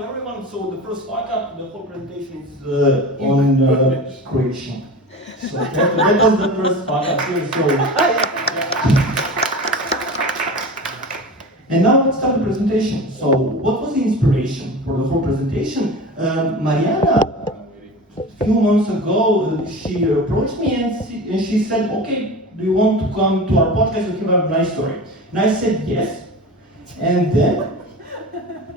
hello everyone. So the first Fuckup, the whole presentation is on creation. So that was the first Fuckup here. So, and now let's start the presentation. So what was the inspiration for the whole presentation? Mariana, a few months ago, she approached me and she said, okay, do you want to come to our podcast? We have a nice story. And I said yes. And then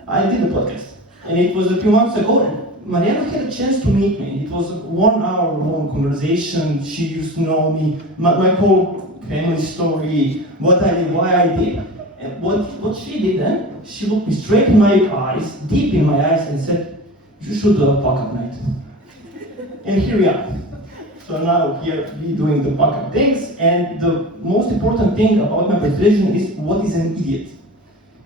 I did the podcast. And it was a few months ago. And Mariana had a chance to meet me. It was a 1 hour long conversation. She used to know me, my whole family story, what I did, why I did. And what she did then, she looked me straight in my eyes, deep in my eyes, and said, you should do a Fuckup night. And here we are. So now here we doing the Fuckup things, and the most important thing about my presentation is what is an idiot.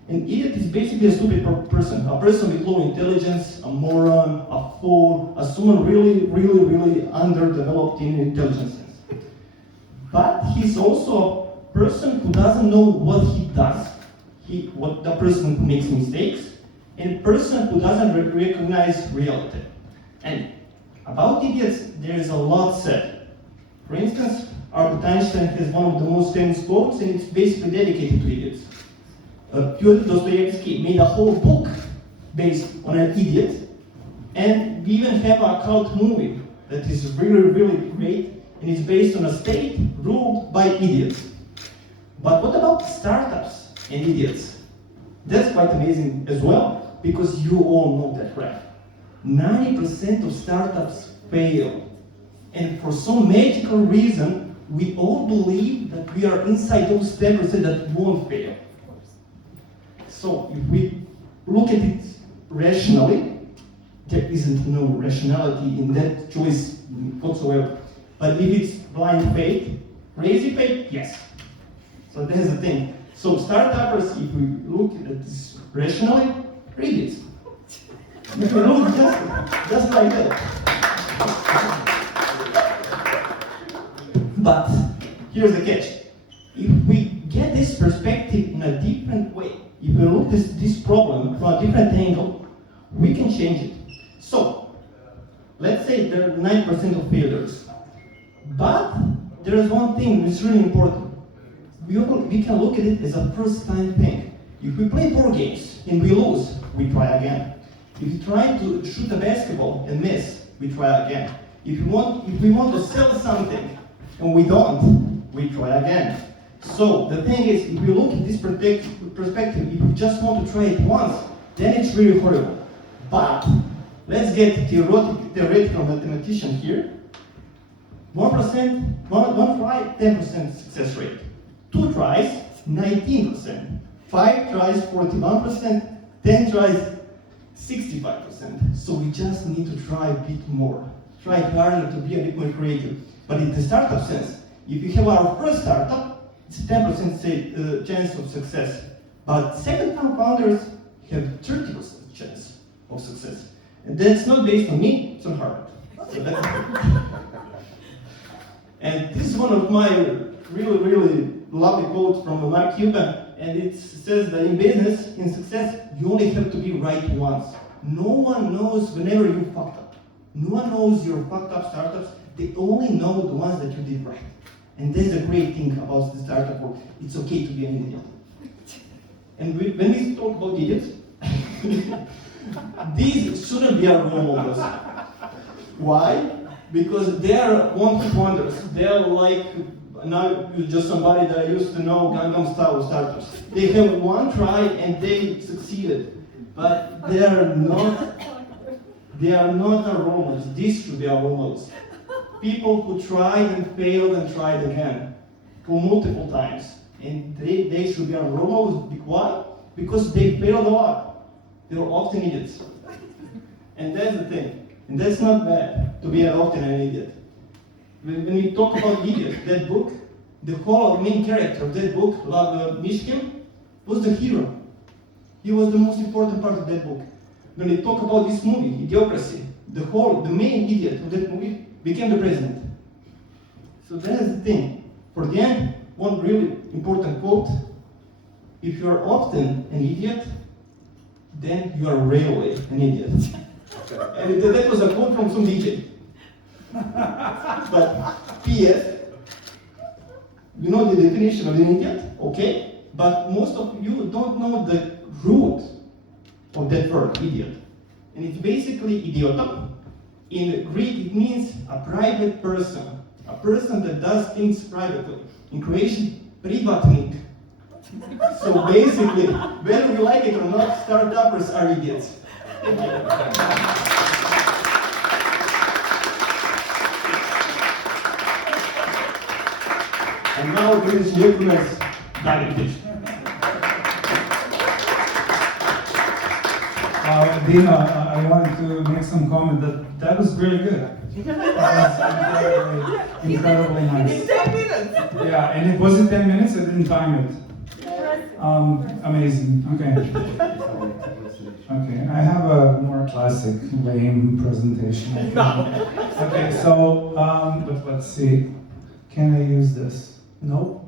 An idiot is basically a stupid person, a person with low intelligence, a moron, a fool, someone really underdeveloped in intelligence sense. But he's also a person who doesn't know what he does, what the person who makes mistakes, and a person who doesn't recognize reality. And about idiots, there is a lot said. For instance, Albert Einstein has one of the most famous quotes, and it's basically dedicated to idiots. Fyodor Dostoevsky made a whole book based on an idiot, and we even have a cult movie that is really great, and it's based on a state ruled by idiots. But what about startups and idiots? That's quite amazing as well, because you all know that, right? 90% of startups fail. And for some magical reason, we all believe that we are inside those 10% that won't fail. So if we look at it rationally, there isn't no rationality in that choice whatsoever. But if it's blind faith, crazy faith, yes. So that's the thing. So startuppers, if we look at this rationally, read it. If you look just like that. But here's the catch. If we get this perspective in a different way, if we look at this problem from a different angle, we can change it. So, let's say there are 9% of failures. But there is one thing that's really important. We can look at it as a first-time thing. If we play 4 games and we lose, we try again. If we try to shoot a basketball and miss, we try again. If we want to sell something and we don't, we try again. So the thing is, if we look at this perspective, if we just want to try it once, then it's really horrible. But let's get theoretical mathematician here. 1%, one try, 10% success rate. 2 tries, 19%. 5 tries, 41%. 10 tries, 65%. So we just need to try a bit more. Try harder to be a bit more creative. But in the startup sense, if you have our first startup, it's 10% chance of success. But second-time founders have 30% chance of success. And that's not based on me, it's on Harvard. And this is one of my really lovely quotes from Mark Cuban. And it says that in business, in success, you only have to be right once. No one knows whenever you fucked up. No one knows your fucked up startups. They only know the ones that you did right. And that's the great thing about the startup world. It's okay to be an idiot. And when we talk about idiots, these shouldn't be our role models. Why? Because they are one-hit wonders. They are like, now just somebody that I used to know, Gangnam Style starters. They have one try and they succeeded. But they are not our role models. These should be our role models. People who tried and failed and tried again for multiple times. And they should be our role models. Why? Because they failed a lot. They were often idiots. And that's the thing. And that's not bad to be often an idiot. When we talk about idiots, that book, the whole main character of that book, Mishkin, was the hero. He was the most important part of that book. When we talk about this movie, Idiocracy, the main idiot of that movie became the president. So that's the thing. For the end, one really important quote. If you're often an idiot, then you are really an idiot. And that was a quote from some DJ. But PS, you know the definition of an idiot, okay? But most of you don't know the root of that word, idiot. And it's basically idiotom. In Greek, it means a private person. A person that does things privately. In Croatian, privatnik. So basically, whether we like it or not, startuppers are idiots. Thank you. And now, ladies and gentlemen, David. Dina, I wanted to make some comment that was really good. That was incredibly nice. In 10 minutes! Yeah, and it was in 10 minutes, I didn't time it. Amazing, okay. Okay, I have a more classic, lame presentation. Okay, so, but let's see. Can I use this? No?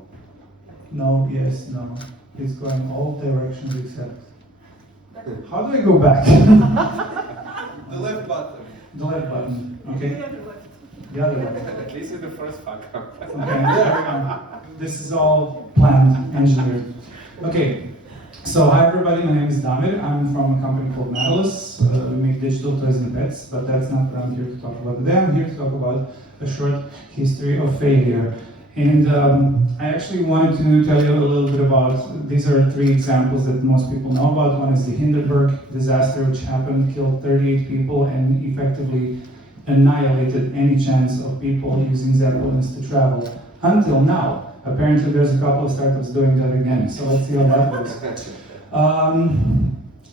No, yes, no. It's going all directions except. How do I go back? The left button. The left button, okay? The other one. At least in the first fuck-up. Okay, there we go. This is all planned, engineered. Okay, so hi everybody, my name is Damir. I'm from a company called Nautilus. We make digital toys and pets, but that's not what I'm here to talk about today. I'm here to talk about a short history of failure. And I actually wanted to tell you a little bit about, these are 3 examples that most people know about. One is the Hindenburg disaster, which happened, killed 38 people, and effectively annihilated any chance of people using Zeppelins to travel. Until now, apparently there's a couple of startups doing that again, so let's see how that goes.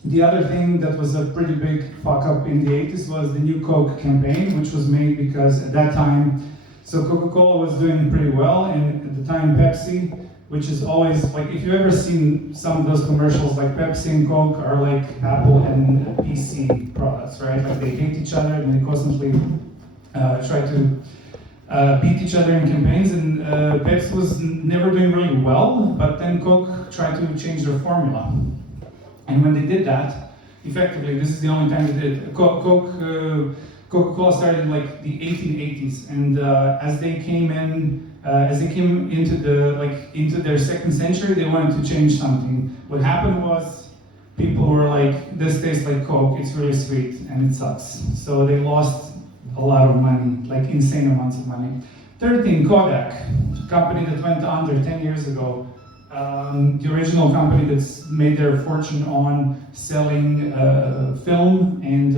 The other thing that was a pretty big fuck up in the 80s was the New Coke campaign, which was made because at that time, so Coca-Cola was doing pretty well, and at the time Pepsi, which is always, like, if you've ever seen some of those commercials, like Pepsi and Coke are like Apple and PC products, right? Like they hate each other and they constantly try to beat each other in campaigns, and Pepsi was never doing really well, but then Coke tried to change their formula. And when they did that, effectively, this is the only time they did it. Coca-Cola started in like the 1880s, and as they came into their second century, they wanted to change something. What happened was people were like, "This tastes like Coke. It's really sweet and it sucks." So they lost a lot of money, like insane amounts of money. Third thing, Kodak, a company that went under 10 years ago. The original company that's made their fortune on selling film and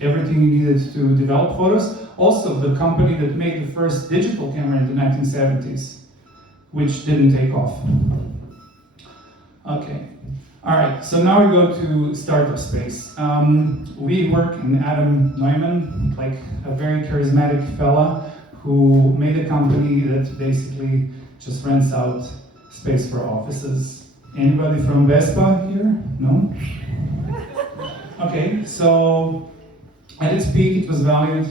everything you needed to develop photos. Also, the company that made the first digital camera in the 1970s, which didn't take off. Okay, all right, so now we go to startup space. We work in Adam Neumann, like a very charismatic fella who made a company that basically just rents out space for offices. Anybody from Vespa here? No? Okay, so at its peak it was valued,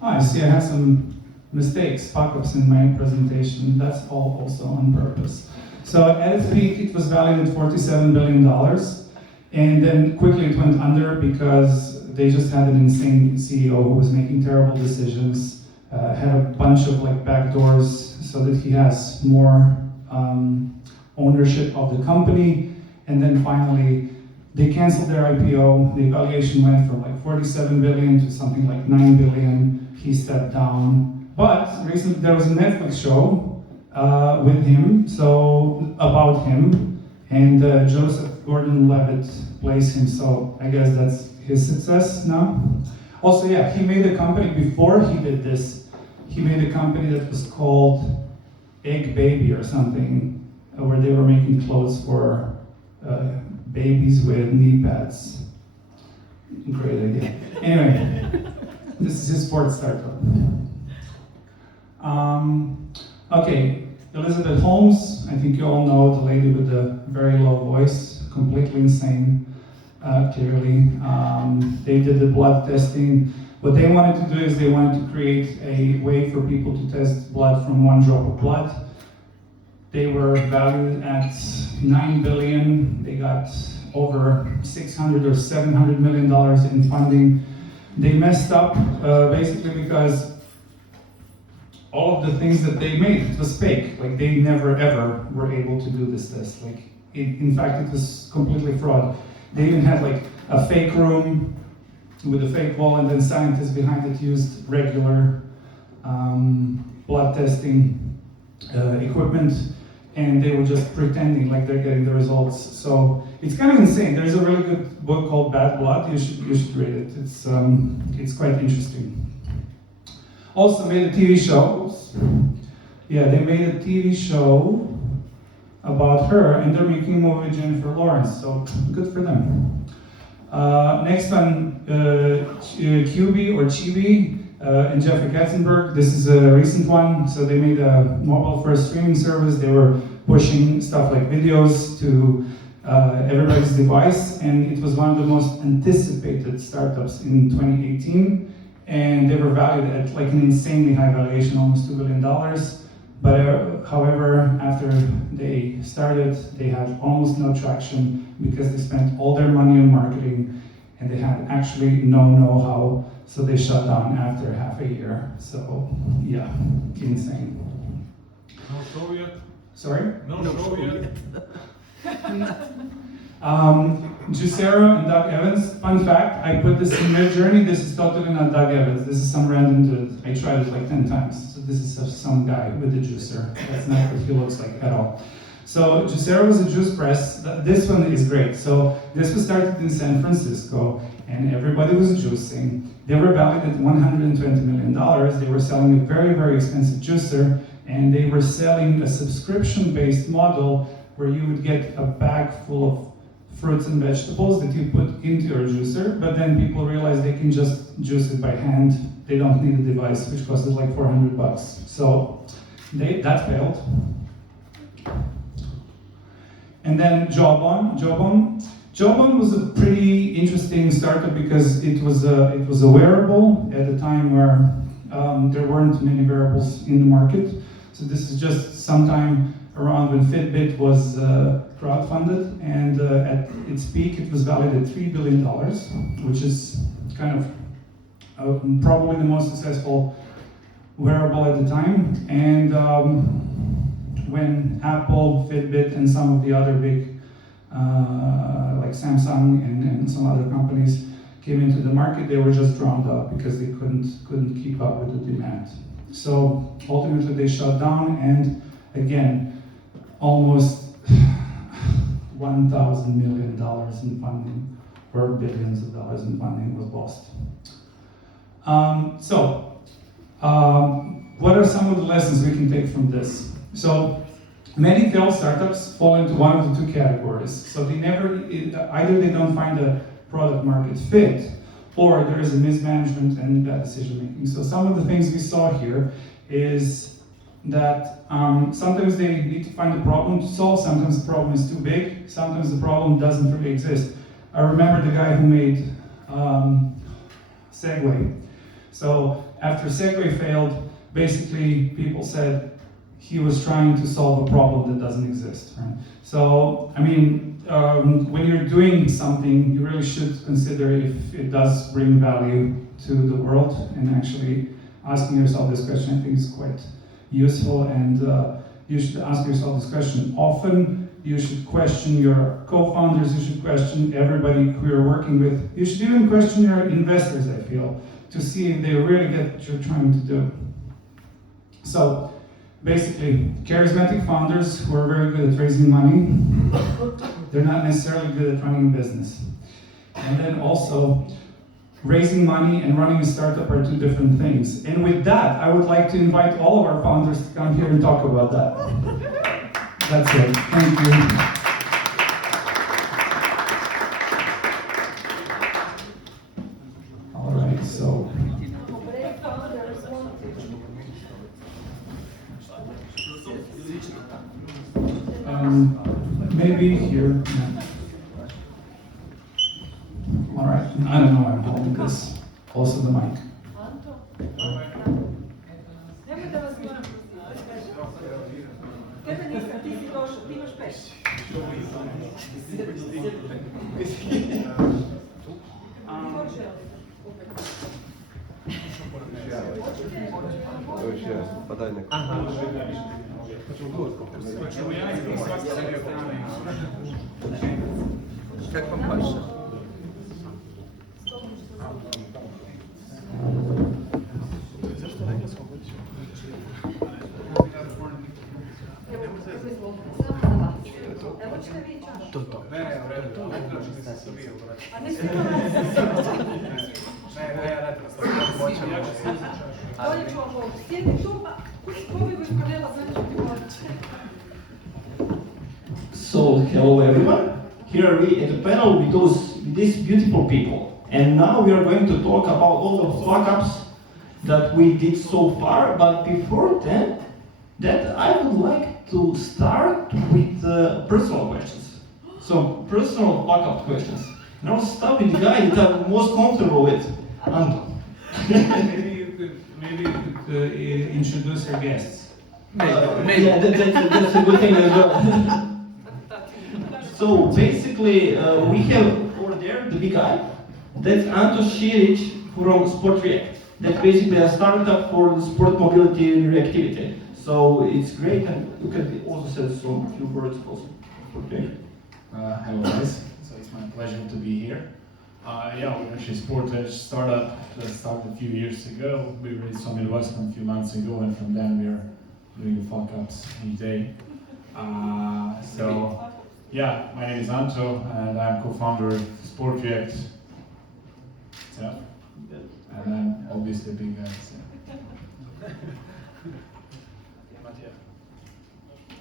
I see I have some mistakes, fuck-ups in my presentation. That's all also on purpose. So at its peak it was valued at $47 billion, and then quickly it went under because they just had an insane CEO who was making terrible decisions, had a bunch of like backdoors so that he has more ownership of the company, and then finally they canceled their IPO. The valuation went from like 47 billion to something like 9 billion. He stepped down, but recently there was a Netflix show with him, so about him, and Joseph Gordon-Levitt plays him, so I guess that's his success now. Also, yeah, he made a company before he did this. He made a company that was called Egg Baby or something, where they were making clothes for babies with knee pads. Great idea. Anyway, this is his sports startup. Okay, Elizabeth Holmes, I think you all know, the lady with the very low voice, completely insane, clearly. They did the blood testing. What they wanted to do is they wanted to create a way for people to test blood from one drop of blood. They were valued at 9 billion. They got over 600 or 700 million dollars in funding. They messed up basically because all of the things that they made, it was fake. Like they never ever were able to do this test. Like in fact, it was completely fraud. They even had like a fake room with a fake wall, and then scientists behind it used regular blood testing equipment, and they were just pretending like they're getting the results. So it's kind of insane. There's a really good book called Bad Blood. You should read it. It's quite interesting. Also made a TV show. Oops. Yeah, they made a TV show about her, and they're making a movie with Jennifer Lawrence. So good for them. Next one, QB or Chibi. And Jeffrey Katzenberg. This is a recent one. So they made a mobile-first streaming service. They were pushing stuff like videos to everybody's device, and it was one of the most anticipated startups in 2018. And they were valued at like an insanely high valuation, almost $2 billion. But however, after they started, they had almost no traction because they spent all their money on marketing, and they had actually no know-how. So they shut down after half a year. So yeah, insane. No show yet? Sorry? No show yet? Juicero and Doug Evans. Fun fact, I put this in their journey. This is totally not Doug Evans. This is some random dude. I tried it like 10 times. So this is some guy with a juicer. That's not what he looks like at all. So Juicero was a juice press. This one is great. So this was started in San Francisco, and everybody was juicing. They were valued at $120 million. They were selling a very, very expensive juicer, and they were selling a subscription-based model where you would get a bag full of fruits and vegetables that you put into your juicer, but then people realized they can just juice it by hand. They don't need a device, which costed like $400. So that failed. And then Jawbone was a pretty interesting startup because it was a wearable at a time where there weren't many wearables in the market. So this is just sometime around when Fitbit was crowdfunded, and at its peak it was valued at $3 billion, which is kind of probably the most successful wearable at the time. And when Apple, Fitbit, and some of the other big like Samsung and some other companies came into the market, they were just drowned out because they couldn't keep up with the demand. So ultimately they shut down, and again, almost $1,000 million in funding, or billions of dollars in funding was lost. What are some of the lessons we can take from this? So many failed startups fall into one of the two categories. So either they don't find a product market fit, or there is a mismanagement and bad decision making. So some of the things we saw here is that sometimes they need to find a problem to solve, sometimes the problem is too big, sometimes the problem doesn't really exist. I remember the guy who made Segway. So after Segway failed, basically people said he was trying to solve a problem that doesn't exist. Right? So, I mean, when you're doing something, you really should consider if it does bring value to the world, and actually asking yourself this question, I think, is quite useful. And you should ask yourself this question often. You should question your co-founders, you should question everybody who you're working with. You should even question your investors, I feel, to see if they really get what you're trying to do. So, basically, charismatic founders who are very good at raising money, they're not necessarily good at running a business. And then also, raising money and running a startup are two different things. And with that, I would like to invite all of our founders to come here and talk about that. That's it. Thank you. All right, so. Maybe here. All right, I don't know why I'm holding this. Also the mic. Как вам больше? So, hello everyone. Here are we at the panel with these beautiful people. And now we are going to talk about all the fuck-ups that we did so far. But before that I would like to start with personal questions. So, personal fuck-up questions. And I'll start with the guy that I'm most comfortable with, Anton. Maybe you could introduce your guests. Yeah, that's a good thing as well. So basically, we have over there the big guy. That's Anto Širić from Sport React. That's basically a startup for the sport mobility and reactivity. So it's great, and you can also say some few words also. Okay. Hello guys, so it's my pleasure to be here. Yeah, we're actually a sport edge startup that started a few years ago. We raised some investment a few months ago, and from then we are doing the fuck-ups each day. Yeah, my name is Anto, and I'm co-founder of Sport React. Yeah, and I'm obviously a big guy. So.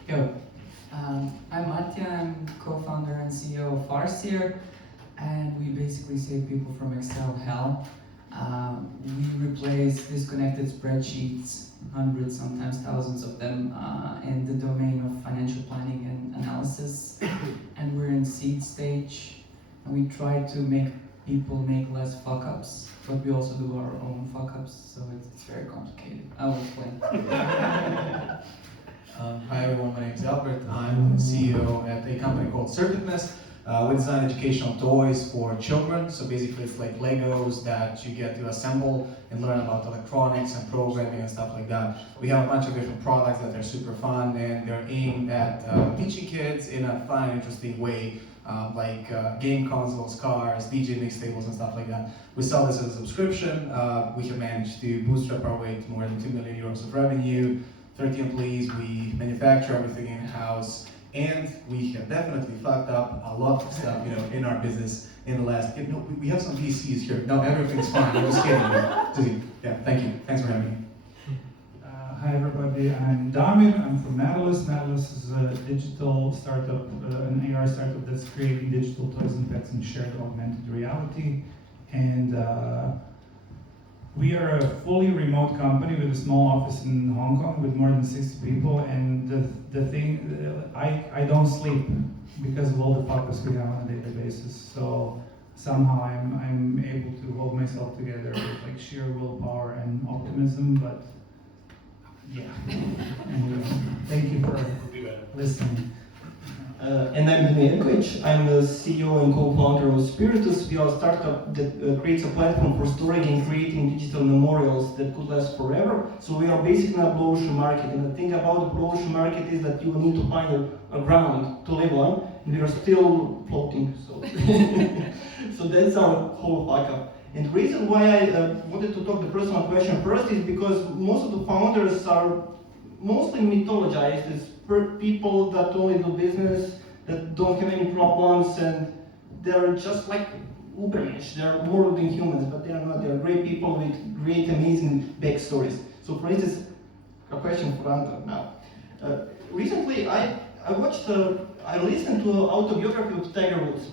Yo, I'm Mattia, I'm co-founder and CEO of Farseer, and we basically save people from Excel hell. We replace disconnected spreadsheets, hundreds, sometimes thousands of them, in the domain of financial planning and analysis. And we're in seed stage, and we try to make people make less fuck-ups, but we also do our own fuck-ups, so it's very complicated. I will explain. Hi everyone, my name is Albert. I'm CEO at a company called Circuitness. We design educational toys for children. So basically it's like Legos that you get to assemble and learn about electronics and programming and stuff like that. We have a bunch of different products that are super fun, and they're aimed at teaching kids in a fun, interesting way, like game consoles, cars, DJ mixtables and stuff like that. We sell this as a subscription. We have managed to bootstrap our way to more than 2 million euros of revenue. 30 employees, we manufacture everything in-house, and we have definitely fucked up a lot of stuff, in our business in the last, we have some VCs here. No, everything's fine, I'm just kidding. Yeah, thank you. Thanks for having me. Hi everybody, I'm Damir, I'm from Nautilus. Nautilus is a digital startup, an AR startup that's creating digital toys and pets in shared augmented reality. And we are a fully remote company with a small office in Hong Kong with more than 60 people, and the thing, I don't sleep because of all the focus we have on a daily basis. So somehow I'm able to hold myself together with like sheer willpower and optimism, but yeah. Anyway, thank you for listening. And I'm Dmitry Yankovic. I'm the CEO and co-founder of Spiritus. We are a startup that creates a platform for storing and creating digital memorials that could last forever. So we are basically a blue ocean market. And the thing about the blue ocean market is that you need to find a ground to live on, and we are still floating. So, so that's our whole fuck-up. And the reason why I wanted to talk the personal question first is because most of the founders are mostly mythologized as people that only do business, that don't have any problems, and they're just like Ubermensch. They're more than humans, but they are not. They're great people with great, amazing backstories. So, for instance, a question for Anton now. Recently, I listened to an autobiography of Tiger Woods.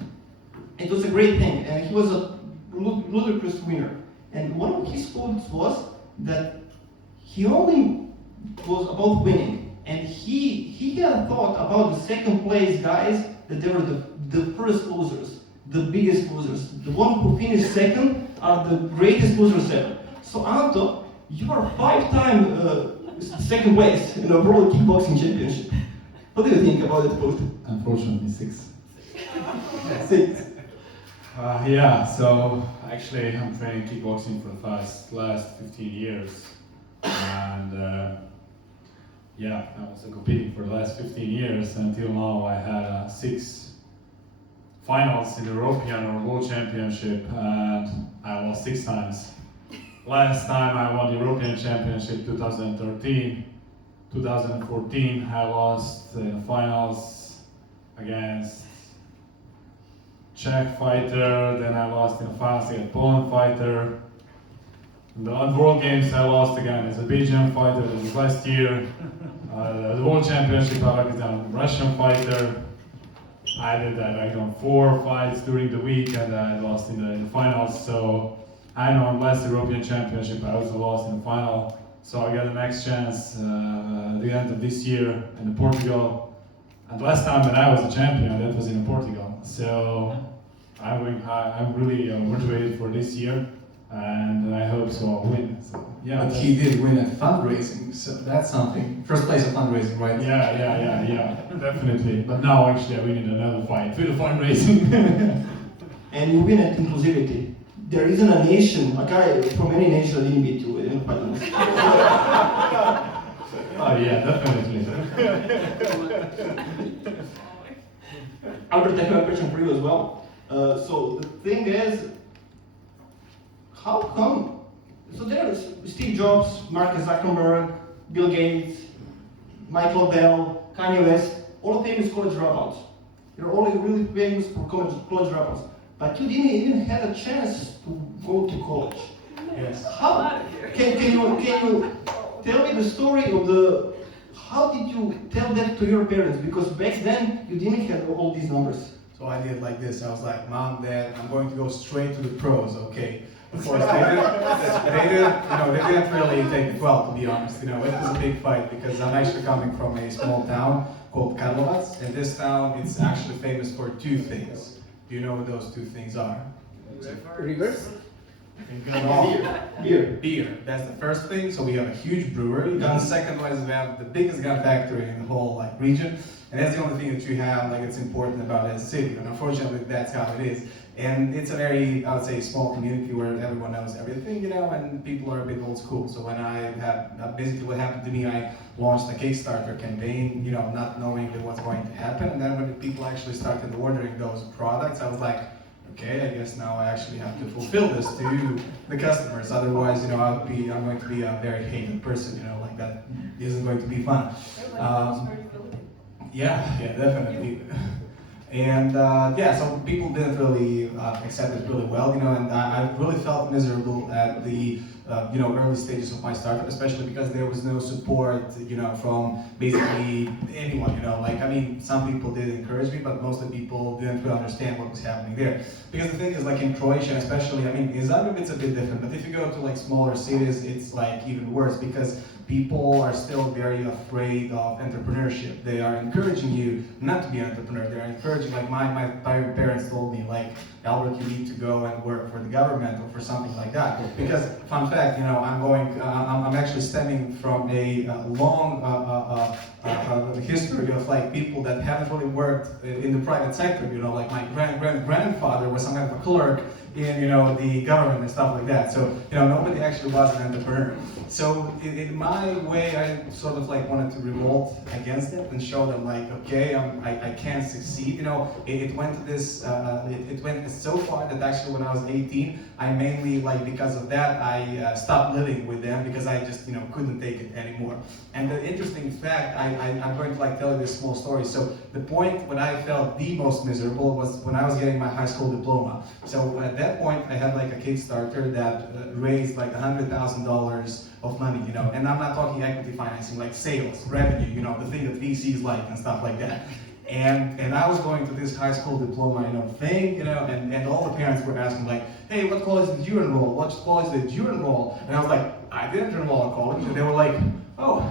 It was a great thing, and he was a ludicrous winner. And one of his quotes was that he only was about winning. And he had thought about the second place guys, that they were the first losers, the biggest losers. The one who finished second are the greatest losers ever. So Anto, you are 5-time second place in a world kickboxing championship. What do you think about that quote? Unfortunately, 6. Yeah, so actually I'm training kickboxing for the last 15 years. And yeah, I was competing for the last 15 years. Until now I had 6 finals in the European or World Championship, and I lost 6 times. Last time I won the European Championship 2013. 2014 I lost in the finals against Czech fighter, then I lost in the finals against Poland fighter. In the World Games I lost against a Belgian fighter, that was last year. The World Championship I lost against a Russian fighter. I did that, I done 4 fights during the week and I lost in the finals. So I know in last European Championship I also lost in the final. So I got the next chance at the end of this year in Portugal. And last time that I was a champion, that was in Portugal. So I'm really motivated for this year, and I hope so I'll win. So, yeah. But he did win at fundraising, so that's something. First place at fundraising, right? Yeah, definitely. But now actually we need another fight with the fundraising. And you win at inclusivity. There isn't a nation, a guy from any nation that didn't beat you in finals. Oh yeah, definitely. Albert, I have a question for you as well. So the thing is, how come? So there's Steve Jobs, Mark Zuckerberg, Bill Gates, Michael Dell, Kanye West, all famous college dropouts. You're all really famous for college dropouts. But you didn't even have a chance to go to college. Yes. How can you tell me the story of how did you tell that to your parents? Because back then you didn't have all these numbers. So I did like this. I was like, Mom, Dad, I'm going to go straight to the pros, okay? Of course, they didn't really take it well, to be honest. You know, it was a big fight because I'm actually coming from a small town called Karlovac, and this town is actually famous for 2 things. Do you know what those 2 things are? Rivers? Beer. Beer. That's the first thing. So we have a huge brewery. And the second one is we have the biggest gun factory in the whole region. And that's the only thing that you have it's important about a city. And unfortunately, that's how it is. And it's a very, I would say, small community where everyone knows everything, and people are a bit old school. So when basically what happened to me, I launched a Kickstarter campaign, not knowing what's going to happen. And then when people actually started ordering those products, I was like, okay, I guess now I actually have to fulfill this to the customers. Otherwise, I'm going to be a very hated person, that isn't going to be fun. Yeah, definitely. And so people didn't really accept it really well, and I really felt miserable at the early stages of my startup, especially because there was no support, from basically anyone, some people did encourage me, but most of the people didn't really understand what was happening there. Because the thing is, in Croatia especially, in Zagreb it's a bit different, but if you go to smaller cities, it's even worse because people are still very afraid of entrepreneurship. They are encouraging you not to be an entrepreneur. They're encouraging, my parents told me, Albert, you need to go and work for the government or for something like that. Because, fun fact, I'm actually stemming from a long history of people that haven't really worked in the private sector. My grandfather was some kind of a clerk in the government and stuff like that. So nobody actually was an entrepreneur. So in my way, I sort of wanted to revolt against it and show them okay, I can succeed. It went to this. It went so far that actually when I was 18, I mainly because of that I stopped living with them because I just couldn't take it anymore. And the interesting fact, I'm going to tell you this small story. So the point when I felt the most miserable was when I was getting my high school diploma. So at that point, I had a Kickstarter that raised $100,000 of money, and I'm not talking equity financing, sales, revenue, the thing that VCs and stuff like that. And I was going to this high school diploma, thing, and all the parents were asking hey, what college did you enroll? What college did you enroll? And I was like, I didn't enroll in college. And they were like, oh,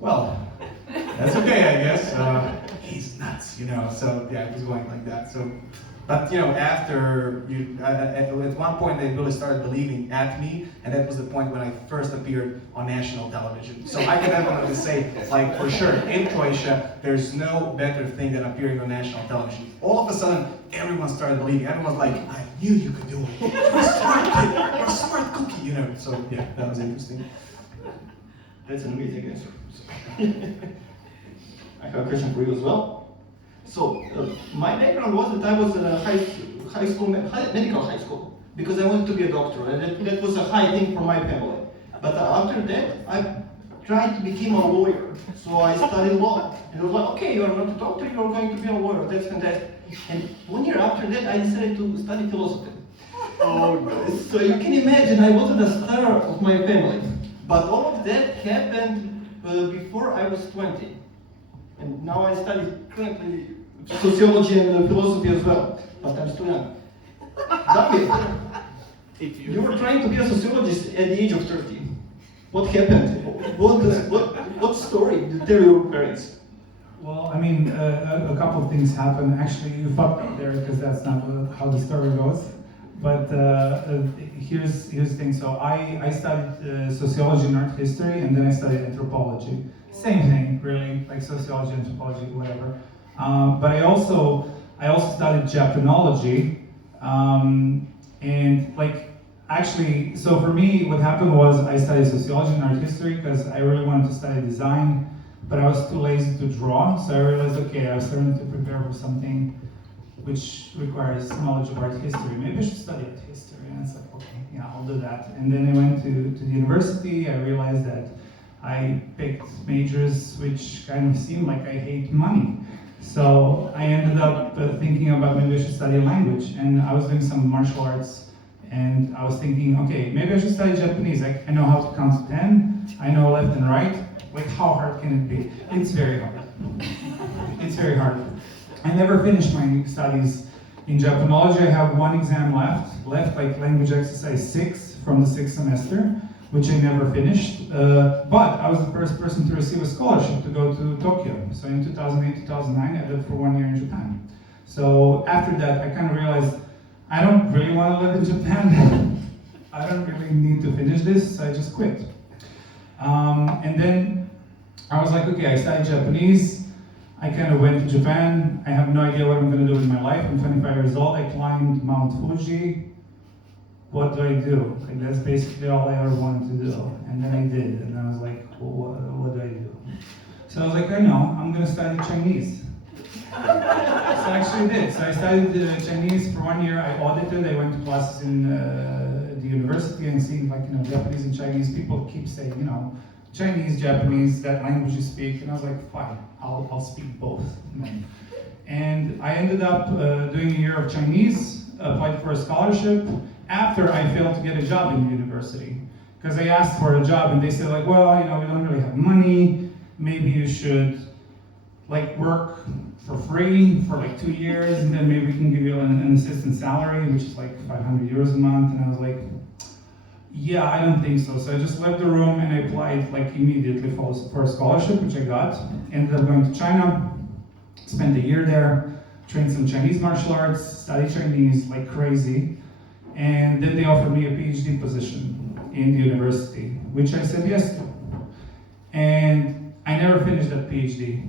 well, that's okay, I guess. He's nuts, so yeah, it was going like that. So But after at one point they really started believing at me, and that was the point when I first appeared on national television. So I can definitely say, like for sure, in Croatia, there's no better thing than appearing on national television. All of a sudden, everyone started believing. Everyone's like, I knew you could do it. You're a smart kid. You're a smart cookie. So yeah, that was interesting. That's an amazing answer. I have a question for you as well. So, my background was that I was in a medical high school, because I wanted to be a doctor, and that was a high thing for my family. But after that, I tried to become a lawyer. So I studied law, and it was like, okay, you're not a doctor, you're going to be a lawyer. That's fantastic. And 1 year after that, I decided to study philosophy. Oh no! So you can imagine, I wasn't the star of my family. But all of that happened before I was 20. And now I study currently sociology and philosophy as well. But I'm still young. David, you were trying to be a sociologist at the age of 30. What happened? What story did you tell your parents? Well, I mean, a couple of things happened. Actually, you fucked up there because that's not how the story goes. But here's the thing. So I studied sociology and art history, and then I studied anthropology. Same thing, really, like sociology, anthropology, whatever. But I also studied Japanology, and like actually, so for me, what happened was I studied sociology and art history because I really wanted to study design, but I was too lazy to draw. So I realized, okay, I was starting to prepare for something which requires knowledge of art history. Maybe I should study art history. And it's like, okay, yeah, I'll do that. And then I went to the university. I realized that I picked majors which kind of seemed like I hate money. So I ended up thinking about maybe I should study a language. And I was doing some martial arts, and I was thinking, okay, maybe I should study Japanese. I know how to count to 10. I know left and right. Like, how hard can it be? It's very hard. It's very hard. I never finished my studies in Japanology. I have one exam left like language exercise 6 from the 6th semester, which I never finished. But I was the first person to receive a scholarship to go to Tokyo. So in 2008, 2009, I lived for 1 year in Japan. So after that, I kind of realized I don't really want to live in Japan. I don't really need to finish this, so I just quit. And then I was like, okay, I studied Japanese. I kind of went to Japan. I have no idea what I'm going to do with my life. I'm 25 years old. I climbed Mount Fuji. What do I do? Like, that's basically all I ever wanted to do. And then I did. And I was like, well, what do I do? So I was like, I know, I'm going to study Chinese. So I actually did. So I studied Chinese for 1 year. I audited. I went to classes in the university and seeing, like, Japanese and Chinese. People keep saying, Chinese, Japanese, that language you speak. And I was like, fine, I'll speak both. And I ended up doing a year of Chinese, applied for a scholarship after I failed to get a job in the university. Because I asked for a job and they said, like, well, we don't really have money. Maybe you should work for free for 2 years, and then maybe we can give you an assistant salary, which is like 500 euros a month. And I was like, yeah, I don't think so. So I just left the room and I applied immediately for a scholarship, which I got. Ended up going to China, spent a year there, trained some Chinese martial arts, studied Chinese like crazy. And then they offered me a PhD position in the university, which I said yes to. And I never finished that PhD.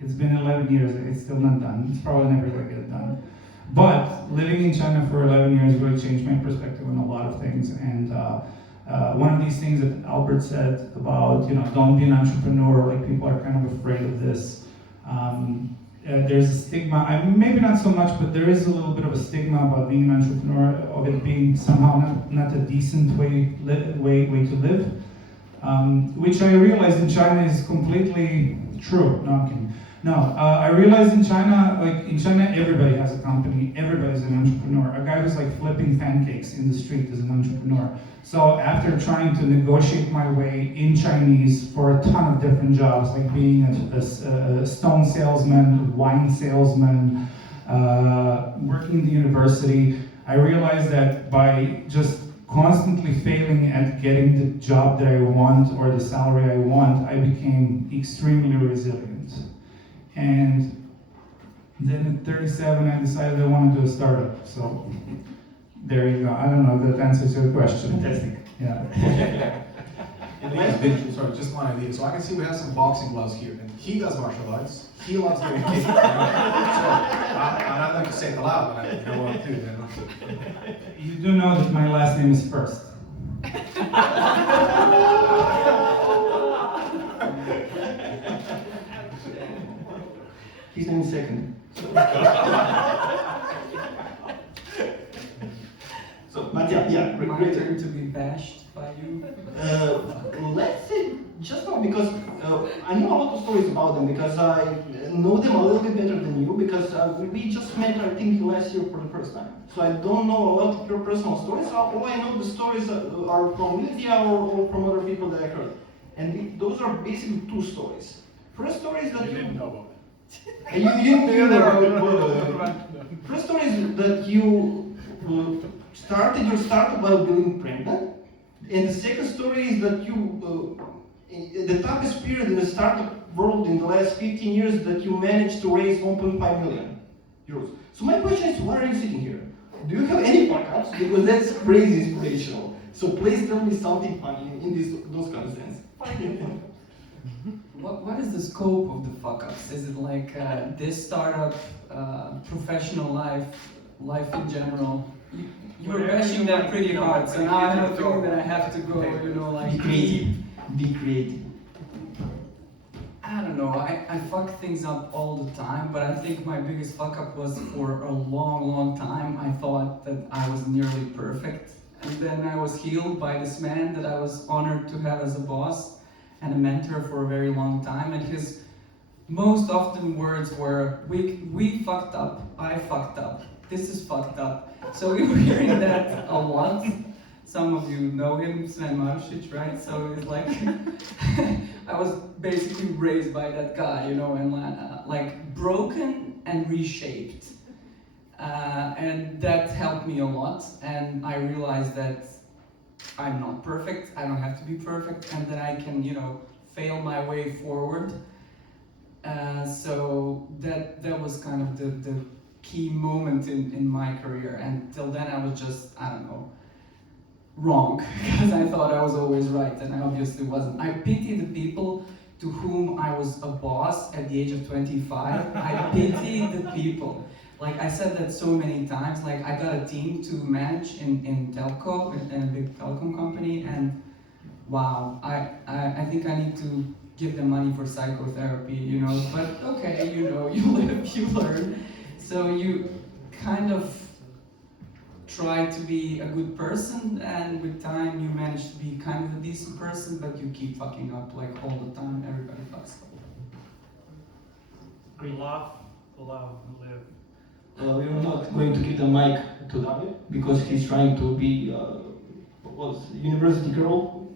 It's been 11 years, it's still not done. It's probably never gonna get done. But living in China for 11 years really changed my perspective on a lot of things. And one of these things that Albert said about, don't be an entrepreneur, people are kind of afraid of this. There's a stigma, maybe not so much, but there is a little bit of a stigma about being an entrepreneur, of it being somehow not a decent way to live, which I realized in China is completely true. No, I'm kidding. No, I realized in China, everybody has a company, everybody's an entrepreneur. A guy who's flipping pancakes in the street is an entrepreneur. So after trying to negotiate my way in Chinese for a ton of different jobs, like being a stone salesman, wine salesman, working in the university, I realized that by just constantly failing at getting the job that I want or the salary I want, I became extremely resilient. And Then at 37, I decided I want to do a startup. So there you go. I don't know if that answers your question. Fantastic. Yeah. And last bit, sorry, just one idea. So I can see we have some boxing gloves here, and he does martial arts. He loves doing kick. So I'm not going to say it aloud, but I know what to do. You do know that my last name is First. His name is second. So, Mattia, yeah, My great. turn to be bashed by you. Let's say just now, because I know a lot of stories about them, because I know them a little bit better than you, because we just met, I think, last year for the first time. So I don't know a lot of your personal stories. All I know, the stories are from media or from other people that I heard. And those are basically two stories. First story is that You didn't know about it. you know. First story is that you started your startup while being pregnant. And the second story is that you, the toughest period in the startup world in the last 15 years, that you managed to raise 1.5 million euros. So my question is, why are you sitting here? Do you have any fuck-ups? Because that's crazy inspirational. So please tell me something funny in those kind of sense. What is the scope of the fuck-ups? Is it like this startup, professional life in general? You were bashing that pretty hard, so now I have a feeling that I have to go, like Be creative. Be creative. I don't know, I fuck things up all the time, but I think my biggest fuck up was for a long time. I thought that I was nearly perfect, and then I was healed by this man that I was honored to have as a boss and a mentor for a very long time, and his most often words were, we fucked up, I fucked up, this is fucked up. So we were hearing that a lot. Some of you know him, Sven Marušić, right? So it's like, I was basically raised by that guy, and like broken and reshaped. And that helped me a lot, and I realized that I'm not perfect, I don't have to be perfect, and that I can, fail my way forward. So that was kind of the key moment in my career. And till then I was just, I don't know, wrong, because I thought I was always right, and I obviously wasn't. I pity the people to whom I was a boss at the age of 25. I pity the people. Like, I said that so many times. Like, I got a team to manage in telco, in a big telecom company, and wow, I think I need to give them money for psychotherapy, but okay, you live, you learn. So you kind of try to be a good person, and with time you manage to be kind of a decent person, but you keep fucking up like all the time. Everybody fucks up. Laugh, love, live. We are not going to give the mic to David because he's trying to be university girl.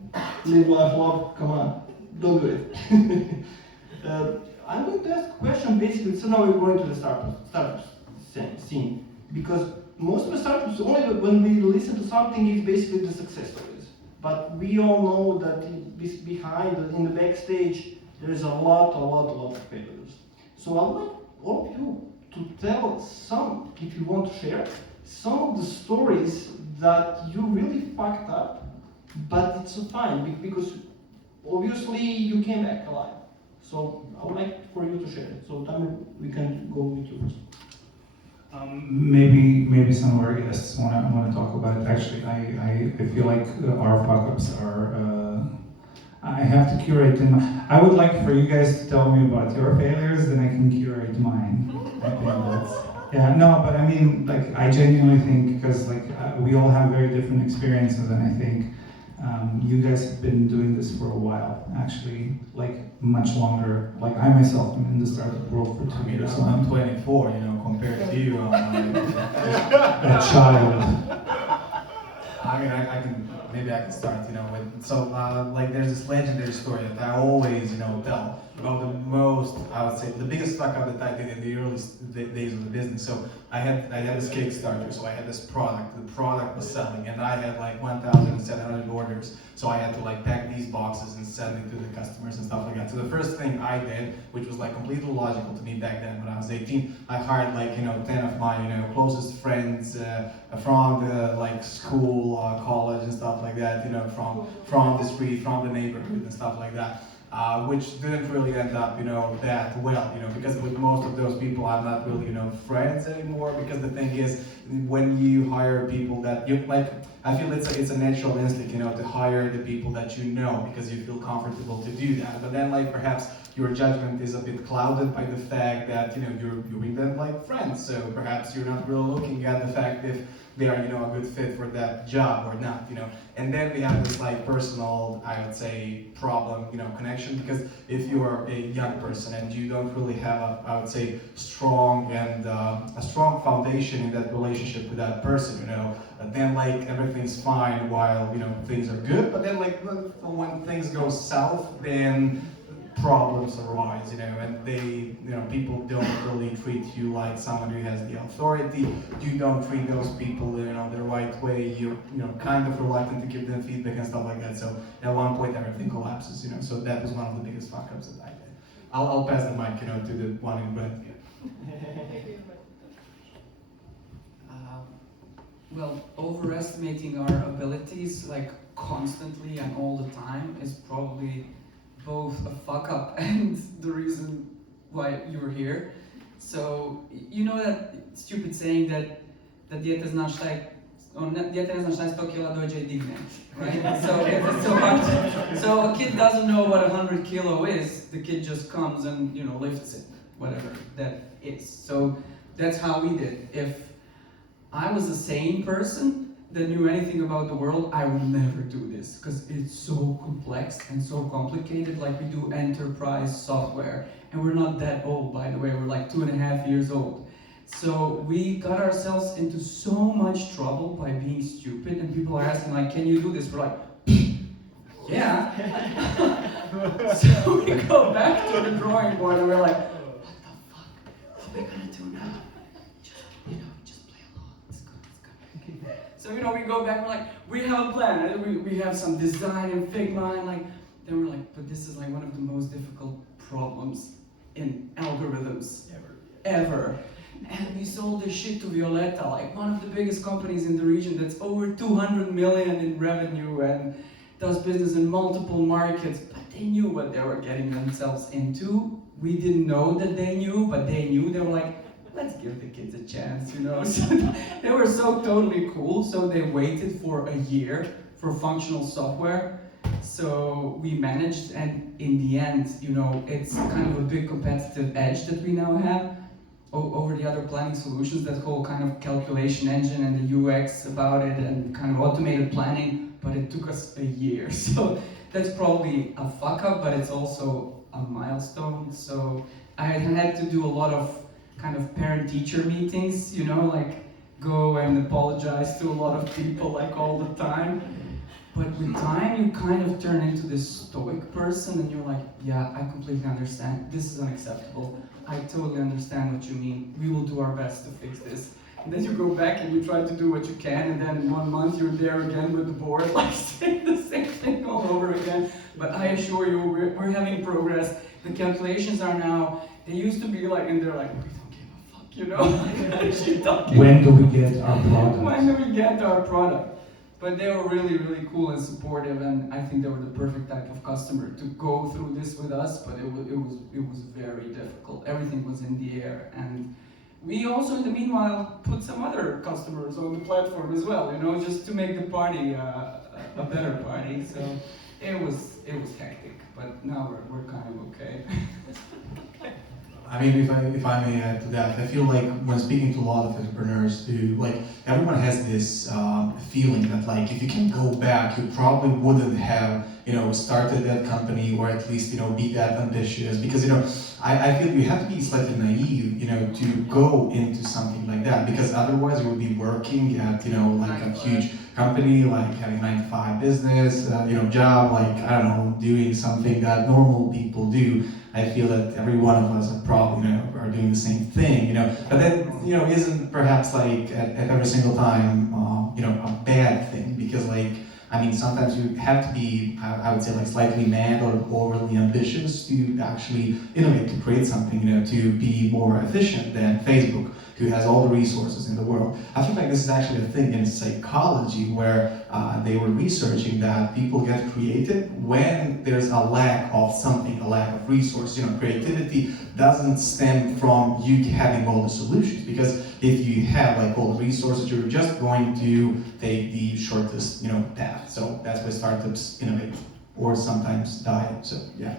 Live, laugh, love. Come on, don't do it. I'm going to ask a question basically. So now we're going to the startup scene, because most of the startups, only when we listen to something, it's basically the success stories. But we all know that behind, in the backstage, there is a lot of failures. So I would like all of you to tell some, if you want to share, some of the stories that you really fucked up, but it's fine because obviously you came back alive. So I would like for you to share it. So Tamir, we can go with you first. Maybe some of our guests want to talk about it. Actually, I feel like our fuck-ups are. I have to curate them. I would like for you guys to tell me about your failures, then I can curate mine. I think that's. Yeah, no, but I mean, like, I genuinely think, because we all have very different experiences, and I think you guys have been doing this for a while, actually, like much longer. Like, I myself am in the startup world for 2 years. So I'm 24, compared to you, I'm a child. I mean, I can start, with, so, like, there's this legendary story that I always, tell. about the most, I would say, the biggest fuck up that I did in the early days of the business. So I had this Kickstarter, so I had this product. The product was selling, and I had like 1,700 orders. So I had to like pack these boxes and send it to the customers and stuff like that. So the first thing I did, which was like completely logical to me back then when I was 18, I hired like 10 of my closest friends from the like school, college and stuff like that. From the street, from the neighborhood and stuff like that. Which didn't really end up, that well, because with most of those people, I'm not really, friends anymore. Because the thing is, when you hire people that you like, I feel it's a natural instinct, to hire the people that you know because you feel comfortable to do that. But then, like, perhaps your judgment is a bit clouded by the fact that you're viewing them like friends. So perhaps you're not really looking at the fact if they are a good fit for that job or not. And then we have this like personal, I would say, problem, connection, because if you're a young person and you don't really have I would say, strong and a strong foundation in that relationship with that person, then like everything's fine while things are good, but then like when things go south, then problems arise, and they, people don't really treat you like someone who has the authority. You don't treat those people, the right way. You're, kind of reluctant to give them feedback and stuff like that. So at one point, everything collapses, So that was one of the biggest fuck-ups that I did. I'll pass the mic, to the one in red. Well, overestimating our abilities, like constantly and all the time, is probably both a fuck up and the reason why you're here. So, that stupid saying that dijete zna šta je, dijete ne zna šta je 100 kila, dođe I digne, right? So a kid doesn't know what 100 kilo is, the kid just comes and, lifts it, whatever that is. So that's how we did. If I was a sane person that knew anything about the world, I would never do this because it's so complex and so complicated. Like we do enterprise software, and we're not that old, by the way. We're like 2.5 years old. So we got ourselves into so much trouble by being stupid, and people are asking like, "Can you do this?" We're like, "Yeah." So we go back to the drawing board, and we're like, "What the fuck? What are we gonna do now?" So we go back and we're like, we have a plan, and we have some design in Figma, and like, then we're like, but this is like one of the most difficult problems in algorithms ever. And we sold this shit to Violetta, like one of the biggest companies in the region that's over 200 million in revenue and does business in multiple markets, but they knew what they were getting themselves into. We didn't know that they knew, but they knew. They were like, let's give the kids a chance, So they were so totally cool, so they waited for a year for functional software. So we managed, and in the end, it's kind of a big competitive edge that we now have over the other planning solutions, that whole kind of calculation engine and the UX about it and kind of automated planning, but it took us a year. So that's probably a fuck up, but it's also a milestone. So I had to do a lot of kind of parent-teacher meetings, like go and apologize to a lot of people like all the time. But with time, you kind of turn into this stoic person and you're like, yeah, I completely understand. This is unacceptable. I totally understand what you mean. We will do our best to fix this. And then you go back and you try to do what you can, and then in 1 month you're there again with the board, like saying the same thing all over again. But I assure you, we're having progress. The calculations are now, they used to be like, and they're like, When do we get our product? When do we get our product? But they were really, really cool and supportive, and I think they were the perfect type of customer to go through this with us. But it was very difficult. Everything was in the air, and we also, in the meanwhile, put some other customers on the platform as well. Just to make the party a better party. So it was hectic, but now we're kind of okay. I mean, if I may add to that, I feel like when speaking to a lot of entrepreneurs who, like, everyone has this feeling that, like, if you can go back, you probably wouldn't have started that company, or at least, be that ambitious. Because, I feel you have to be slightly naive, to go into something like that, because otherwise you would be working at, like a huge company, like having 9-to-5 business, job, like, I don't know, doing something that normal people do. I feel that every one of us are probably, are doing the same thing, but that, isn't perhaps like at every single time, a bad thing, because like, sometimes you have to be, I would say, like slightly mad or overly ambitious to actually innovate, to create something, to be more efficient than Facebook, who has all the resources in the world. I feel like this is actually a thing in psychology where they were researching that people get creative when there's a lack of something, a lack of resource. Creativity doesn't stem from you having all the solutions, because if you have like all the resources, you're just going to take the shortest, path. So that's why startups innovate or sometimes die. So yeah.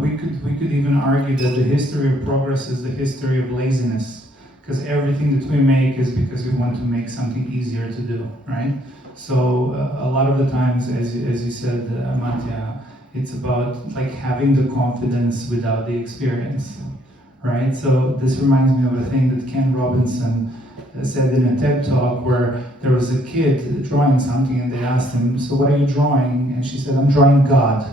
We could even argue that the history of progress is the history of laziness, because everything that we make is because we want to make something easier to do, right? So a lot of the times, as you said, Matja, it's about like having the confidence without the experience, right? So this reminds me of a thing that Ken Robinson said in a TED talk, where there was a kid drawing something and they asked him, so what are you drawing? And she said, I'm drawing God.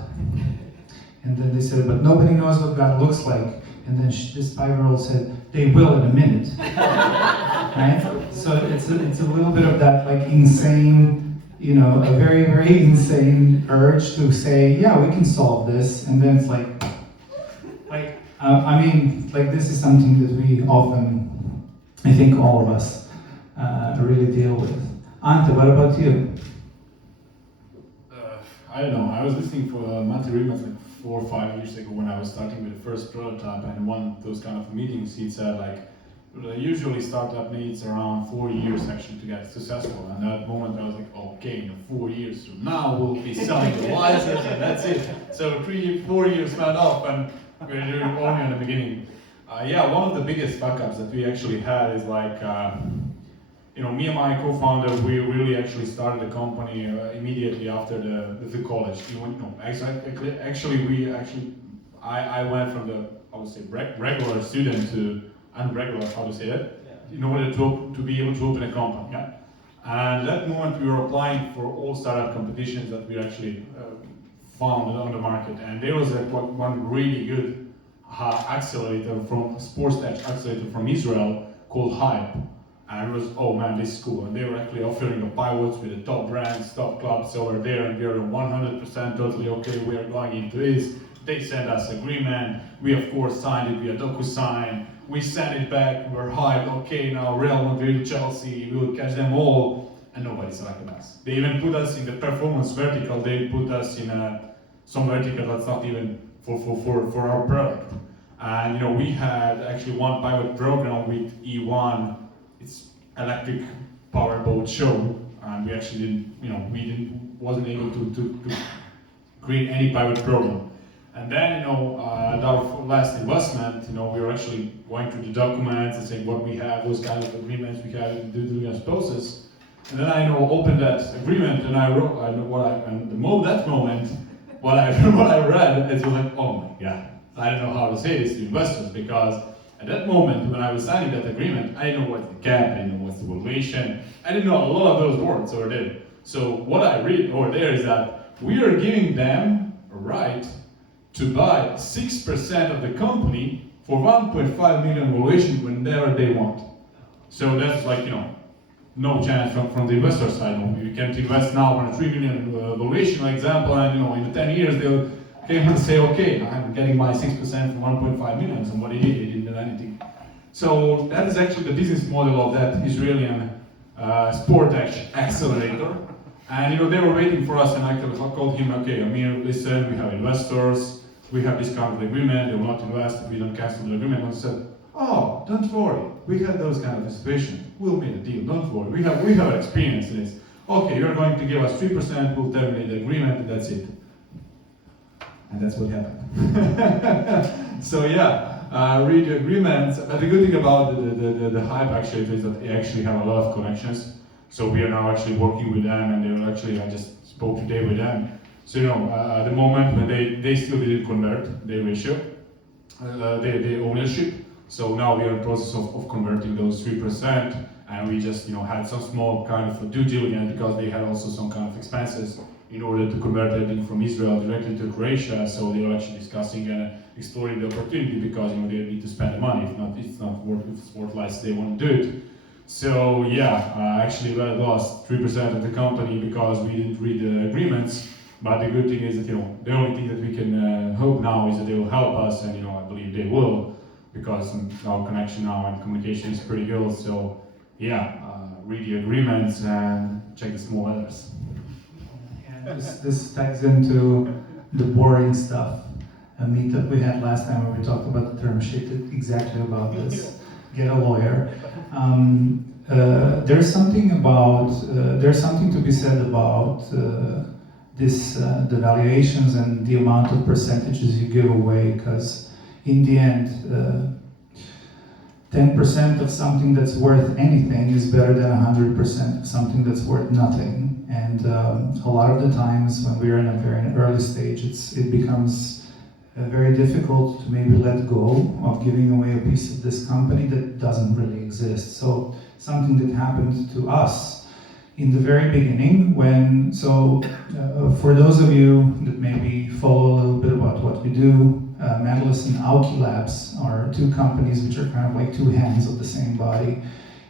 And then they said, but nobody knows what God looks like. And then this 5-year-old said, they will in a minute. Right? So it's a little bit of that like insane, a very, very insane urge to say, yeah, we can solve this. And then it's like this is something that we often, I think all of us really deal with. Ante, what about you? I don't know. I was listening for Matti Rimas like 4 or 5 years ago when I was starting with the first prototype, and in one of those kind of meetings he said like, usually startup needs around 4 years actually to get successful. And at that moment I was like, okay, in 4 years from now we'll be selling the license and that's it. So 4 years went off and we're doing only in the beginning. One of the biggest fuck-ups that we actually had is like, me and my co-founder, we really actually started the company immediately after the college. I went from the, I would say, regular student to unregular, how to say it, in order to be able to open a company. Yeah? And at that moment we were applying for all startup competitions that we actually found on the market. And there was one really good accelerator from sports tech accelerator from Israel called Hype. And it was, oh man, this is cool. And they were actually offering a pilots with the top brands, top clubs over there, and we are 100% totally okay, we are going into this. They sent us agreement. We of course signed it via DocuSign. We sent it back, we're hyped, okay, now Real Madrid, Chelsea, we'll catch them all. And nobody selected us. They even put us in the performance vertical. They put us in some vertical that's not even for our product. And we had actually one pilot program with E1. It's electric powerboat show, and we actually wasn't able to create any pilot program. And then at our last investment, we were actually going through the documents and saying what we have, those kind of agreements we had in the due diligence process. And then I opened that agreement and I wrote what I read, it was like, oh my god, I don't know how to say this to investors, because at that moment, when I was signing that agreement, I didn't know what's the cap, I didn't know what's the valuation, I didn't know a lot of those words over there. So what I read over there is that we are giving them a right to buy 6% of the company for 1.5 million valuation whenever they want. So that's like, no chance from the investor side. You can't invest now on a 3 million valuation, for example, and in 10 years they'll came and say, okay, I'm getting my 6% from 1.5 million. Somebody did, they didn't do anything. So that is actually the business model of that Israeli sport accelerator. And they were waiting for us, and I called him, okay, Amir, listen, we have investors, we have this kind of agreement, they will not invest if we don't cancel the agreement. And I said, oh, don't worry, we had those kind of situations. We'll make a deal, don't worry. We have experience in this. Okay, you're going to give us 3%, we'll terminate the agreement, and that's it. And that's what happened. So read the agreements. But the good thing about the Hype actually is that they actually have a lot of connections. So we are now actually working with them, and they will actually, I just spoke today with them. So at the moment when they still didn't convert their ratio, their ownership. So now we are in the process of converting those 3%, and we just had some small kind of due diligence because they had also some kind of expenses in order to convert everything from Israel directly to Croatia. So they are actually discussing and exploring the opportunity because they need to spend the money. If not, it's not worth. If it's worthless, they won't do it. So actually we lost 3% of the company because we didn't read the agreements. But the good thing is that the only thing that we can hope now is that they will help us, and I believe they will, because our connection now and communication is pretty good. So read the agreements and check the small letters. This ties into the boring stuff. A meetup we had last time where we talked about the term sheet, exactly about this. Get a lawyer. There's something to be said about the valuations and the amount of percentages you give away, because in the end, 10% of something that's worth anything is better than 100% of something that's worth nothing. And a lot of the times when we're in a very early stage, it becomes very difficult to maybe let go of giving away a piece of this company that doesn't really exist. So something that happened to us in the very beginning for those of you that maybe follow a little bit about what we do, Medalist and Auki Labs are two companies which are kind of like two hands of the same body.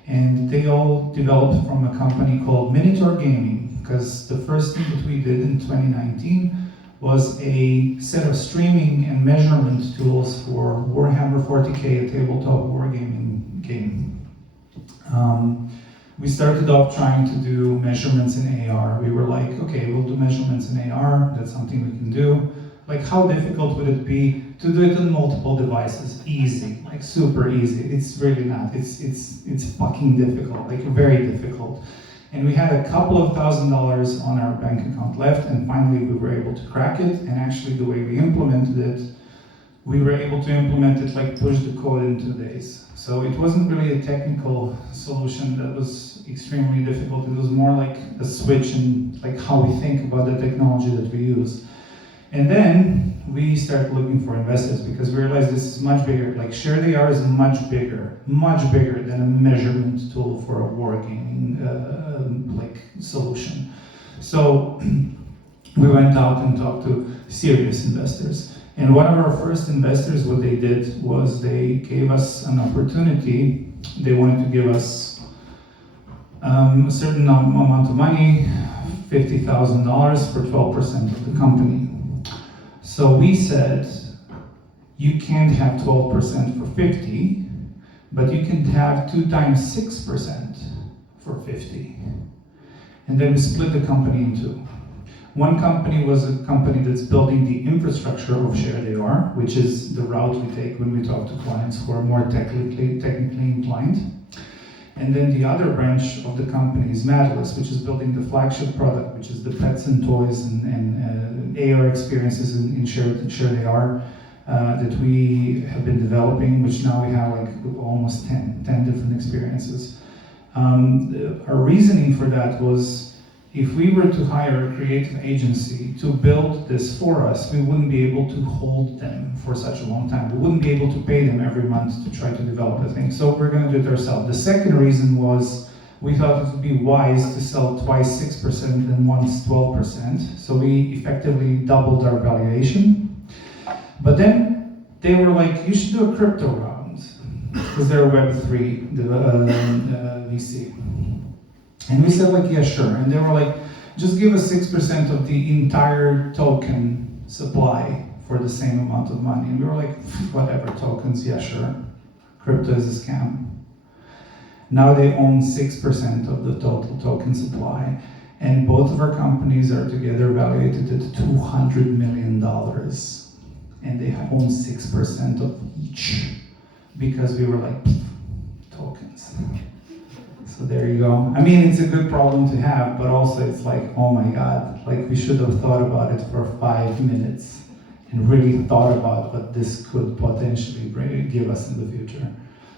And they all developed from a company called Minotaur Gaming, because the first thing that we did in 2019 was a set of streaming and measurement tools for Warhammer 40k, a tabletop wargaming game. We started off trying to do measurements in AR. We were like, okay, we'll do measurements in AR, that's something we can do. Like, how difficult would it be to do it on multiple devices? Easy, like super easy. It's really not, it's fucking difficult, like very difficult. And we had a couple of $1,000s on our bank account left, and finally we were able to crack it, and actually the way we implemented it, we were able to implement it, like push the code in 2 days. So it wasn't really a technical solution that was extremely difficult. It was more like a switch in like how we think about the technology that we use. And then we started looking for investors because we realized this is much bigger. Like Shared AR is much bigger than a measurement tool for a wargaming like solution. So we went out and talked to serious investors. And one of our first investors, what they did was they gave us an opportunity. They wanted to give us a certain amount of money, $50,000 for 12% of the company. So we said, you can't have 12% for 50, but you can have 2 times 6% for 50. And then we split the company in two. One company was a company that's building the infrastructure of Shared AR, which is the route we take when we talk to clients who are more technically inclined. And then the other branch of the company is Medalist, which is building the flagship product, which is the pets and toys and AR experiences in Shared AR that we have been developing, which now we have like almost 10 different experiences. Our reasoning for that was, if we were to hire a creative agency to build this for us, we wouldn't be able to hold them for such a long time. We wouldn't be able to pay them every month to try to develop the thing. So we're going to do it ourselves. The second reason was we thought it would be wise to sell twice 6% and once 12%. So we effectively doubled our valuation. But then they were like, you should do a crypto round, because they're a Web3 VC. And we said like, yeah, sure. And they were like, just give us 6% of the entire token supply for the same amount of money. And we were like, whatever, tokens, yeah, sure. Crypto is a scam. Now they own 6% of the total token supply. And both of our companies are together valuated at $200 million. And they own 6% of each. Because we were like, tokens. So there you go. I mean, it's a good problem to have, but also it's like, oh my God, like we should have thought about it for 5 minutes and really thought about what this could potentially give us in the future.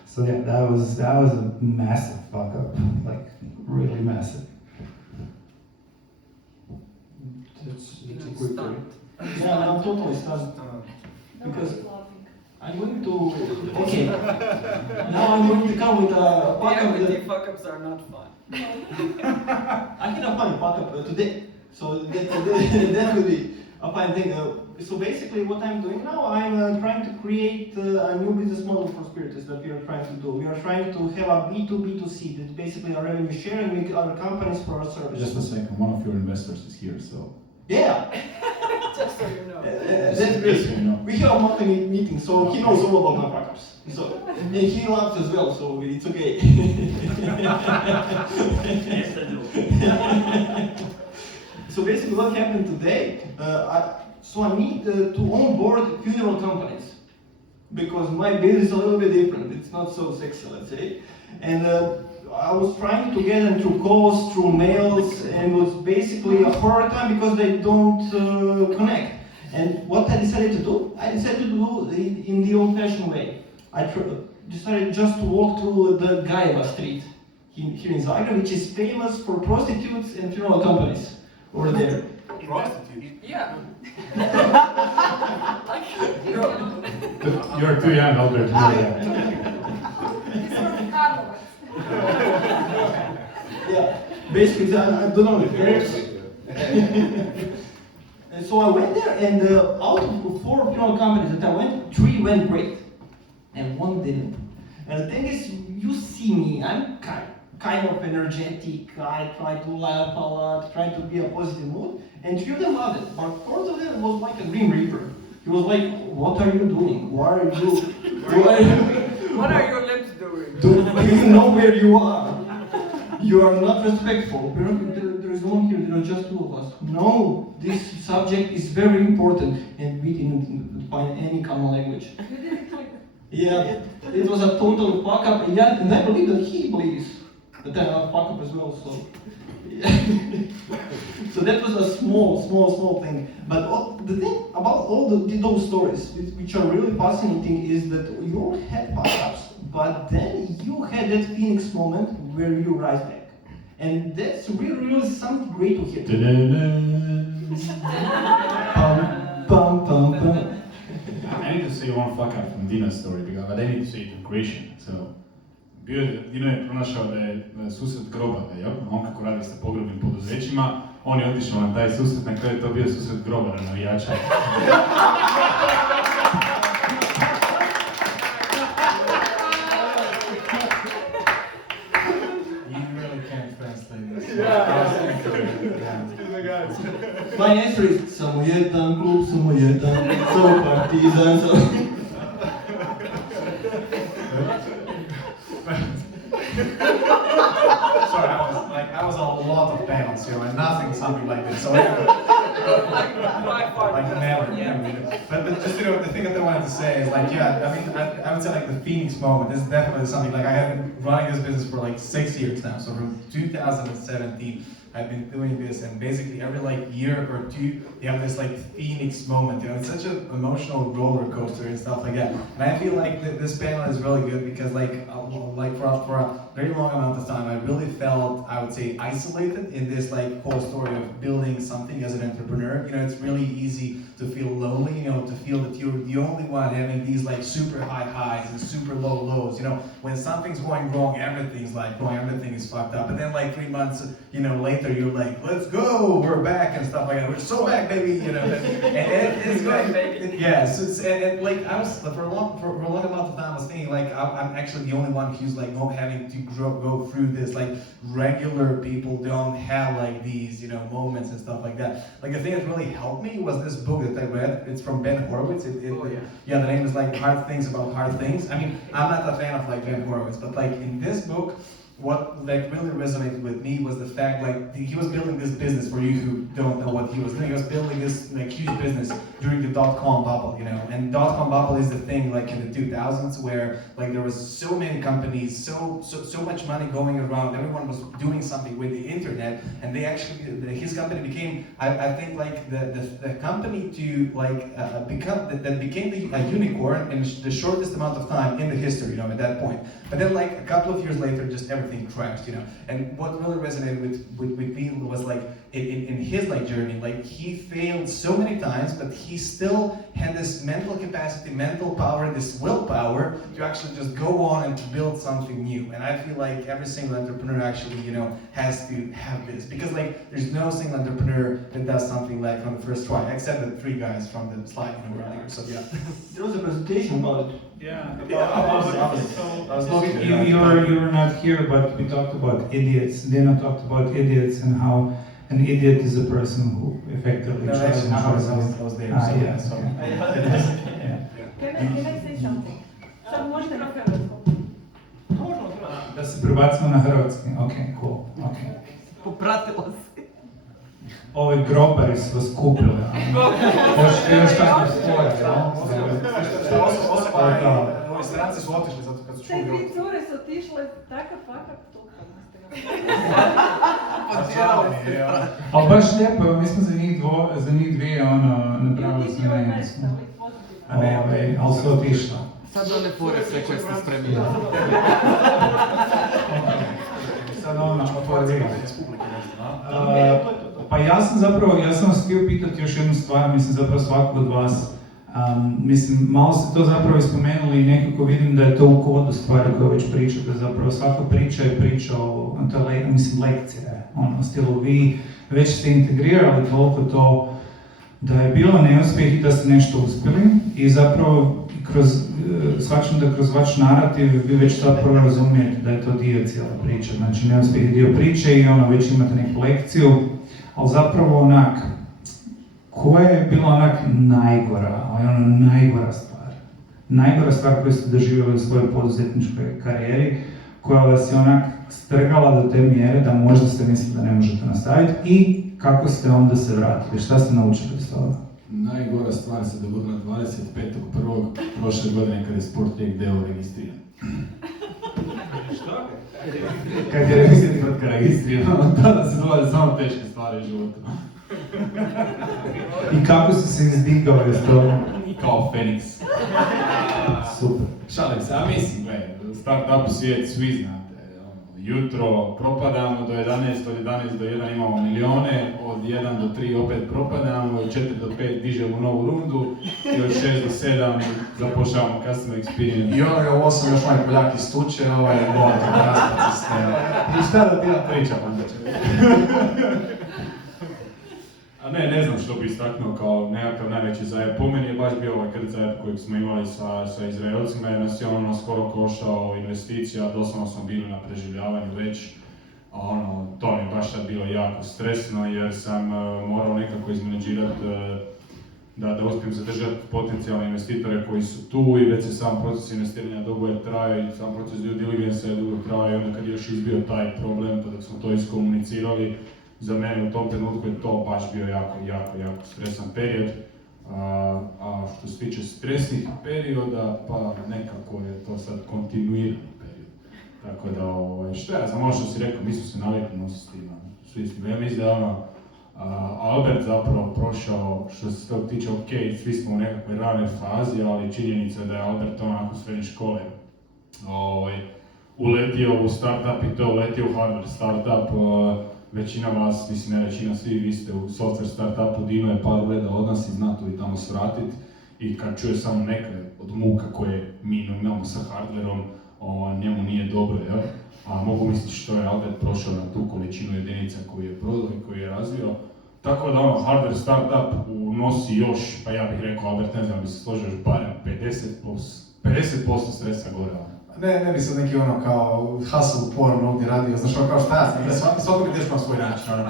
So yeah, that was a massive fuck up. Like really massive. It's a quick way. Yeah, I'm totally stunned. Because I'm going to. Okay. Now I'm going to come with a fuck-up. Fuck-ups are not fun. I had a funny fuck-up today. So that will be a fine thing. So basically what I'm doing now, I'm trying to create a new business model for Spiritus that we are trying to do. We are trying to have a B2B2C, that's basically a revenue share and make other companies for our service. Just a second, one of your investors is here, so. Yeah! Just so you know. That's great. You know. We have a monthly meeting, so he knows all about my fuck-ups. So, and he laughs as well, so it's okay. Yes, I do. So basically what happened today, I need to onboard funeral companies because my business is a little bit different. It's not so sexy, let's say. And I was trying to get them through calls, through mails, and it was basically a horror time because they don't connect. And what I decided to do? I decided to do it in the old-fashioned way. I decided just to walk through the Gaiva street here in Zagreb, which is famous for prostitutes and funeral companies over there. Prostitute. Yeah. You're too young, Albert, to know that. Yeah, basically, I don't know if And so I went there, and out of 4 funeral companies that I went, 3 went great, and 1 didn't. And the thing is, you see me, I'm kind of energetic, I try to laugh a lot, try to be a positive mood, and 3 of them loved it, but 4th of them was like a Grim Reaper. He was like, what are you doing? Why are you... What are your lips doing? Do you know where you are? You are not respectful. There is no one here, there are just 2 of us. No, this subject is very important, and we didn't find any common language. Yeah, it was a total fuck up, yeah, and I believe that he believes that I'm a fuck up as well, so. Yeah. So that was a small thing. But the thing about all those stories, which are really fascinating, is that you all had fuck ups, but then you had that Phoenix moment where you rise back. And that's really something great to hear. Pum, pum, pum. I need to say one fuck up from Dina's story, but I need to say it in Croatian. So, Dino je pronašao da je susret groba, da je on kako radi sa pogrebnim poduzećima, on je otišao na taj susret, na kraju je to bio susret grobara navijača. You really can't translate this. My answer is samo jedan klub, samo partizan, Sorry, I was a lot of pounds, and nothing something like this. So like never. Yeah. But just the thing that I wanted to say is like, yeah, I mean, I would say like the Phoenix moment. This is definitely something like I have been running this business for like 6 years now. So from 2017, I've been doing this, and basically every like year or 2, you have this like Phoenix moment. It's such an emotional roller coaster and stuff like that. And I feel like this panel is really good because like for a very long amount of time, I really felt, I would say, isolated in this like whole story of building something as an entrepreneur. It's really easy to feel lonely. To feel that you're the only one having these like super high highs and super low lows. When something's going wrong, everything's like wrong, everything is fucked up. But then like 3 months, later, you're like, let's go, we're back and stuff like that. We're so back, baby. And it's Back, like, baby. yes, and like I was for a long amount of time, I was thinking like I'm actually the only one who's like not having to go through this. Like regular people don't have like these moments and stuff like that. Like the thing that really helped me was this book that I read. It's from Ben Horowitz. The name is like Hard Things About Hard Things. I mean, I'm not a fan of like Ben Horowitz, but like in this book, what like really resonated with me was the fact like he was building this business. For you who don't know what he was doing, he was building this like huge business during the dot-com bubble, and dot-com bubble is the thing like in the 2000s where like there was so many companies, so much money going around, everyone was doing something with the internet, and they actually his company became I think like the company to like became a unicorn in the shortest amount of time in the history, at that point. But then like a couple of years later, just everything everything crashed, you know. And what really resonated with me was like in his like journey, like he failed so many times, but he still had this mental capacity, mental power, this willpower to actually just go on and to build something new. And I feel like every single entrepreneur actually, you know, has to have this, because like there's no single entrepreneur that does something like from the first try, except the 3 guys from the slide, you know, earlier. So yeah. There was a presentation about it. Yeah, I was looking at that. you were not here, but we talked about idiots. Dana talked about idiots and how an idiot is a person who effectively No, tries actually, and tries again. I was there. Ah, So, yeah, so. okay. Can I say something? Sad možete na hrvatskom. Da se prebacimo na hrvatski, ok, cool, ok. Popratila si. Ovi grobari su vas kupili, još tako stvore, Ovi stranci su otišli zato kad su Te čuli 3 ovo. cure su otišle takav fuck-up tukam. Žao mi je, evo. ali baš lijepo, evo, mi smo za njih dvije napravili Ljudi sve na engleskom. nestali, pozitivno. Ali su otišla. Sad one fore sve koje ste spremili. Sad ono, Otvoriti iz publike nešto, a? Pa ja sam vas htio pitati još jednu stvar, mislim zapravo svakog od vas. Mislim, malo ste to zapravo ispomenuli i nekako vidim da je to u kodu stvari koje već pričate, zapravo svaka priča je priča o, to je lekcija je, ono, stilu vi već ste integrirali toliko to da je bilo neuspjeh i da ste nešto uspjeli i zapravo shvaćam da kroz vaš narativ vi već zapravo razumijete da je to dio cijele priče, znači neuspjeh je dio priče i ono već imate neku lekciju, ali zapravo onak, koja je bila onak najgora, ali ono najgora stvar? Najgora stvar koju ste doživjeli u svojoj poduzetničkoj karijeri, koja vas je onak strgala do te mjere da možda ste mislili da ne možete nastaviti i kako ste onda se vratili, šta ste naučili iz toga? Najgora stvar se dogodila 25.1. prošle godine kada je Sport Rijek d.o.o. registriran. Što? Kad je revizija tvrtka registrirana, tada se dolaze samo teške stvari u životu. I kako su se izdigao iz toga? Kao Feniks. Super. Šalim se, a mislim, gledaj, start-up svijet svi znate. Jutro propadamo do 11, od 11 do 1 imamo milijone, od 1 do 3 opet propadamo, od 4 do 5 dižemo novu rundu i od 6 do 7 zapošljavamo customer experience. I onoga u 8 još moj Poljak istuče, ovaj je bolje, raspati ste. I šta da ti nam pričam onda će? A ne znam što bi istaknuo kao nekakav najveći zajeb. Po meni je baš bio ovaj krt zajeb kojeg smo imali sa Izraelcima jer nas je ono skoro koštao investicija, doslovno smo bili na preživljavanju već. A ono, to mi je baš sad bilo jako stresno jer sam morao nekako izmenadžirati da uspijem zadržati potencijalne investitore koji su tu i već se sam proces investiranja dugo je trajao i sam proces due diligence je dugo trajao i onda kad je još izbio taj problem, pa dok smo to iskomunicirali, za mene u tom trenutku je to baš bio jako stresan period. A što se tiče stresnih perioda, pa nekako je to sad kontinuirani period. Tako da, što ja znam, ono što si rekao, mi smo se navikli nositi s tim. Svi smo, ja mislim da je ono, Albert zapravo prošao, što se tog tiče, ok, svi smo u nekakvoj ranoj fazi, ali činjenica je da je Albert onako srednje škole uletio u startup i to uletio u hardware startup. Većina vas, mislim ne većina, svi vi ste u software startupu, Dino je par gleda od nas i zna tu i tamo svratit. I kad čuje samo neke od muka koje mi imamo sa hardwareom, njemu nije dobro, jel? A mogu misliti što je Albert prošao na tu količinu jedinica koju je prodao i koju je razvio. Tako da hardware startup unosi još, pa ja bih rekao, Albert, ne znam, bi se složio još barem 50% stresa gore. Ne bi se neki ono kao hustle porn ovdje radio, znaš ono kao šta ja znam, svakom je teško na svoj način, ono.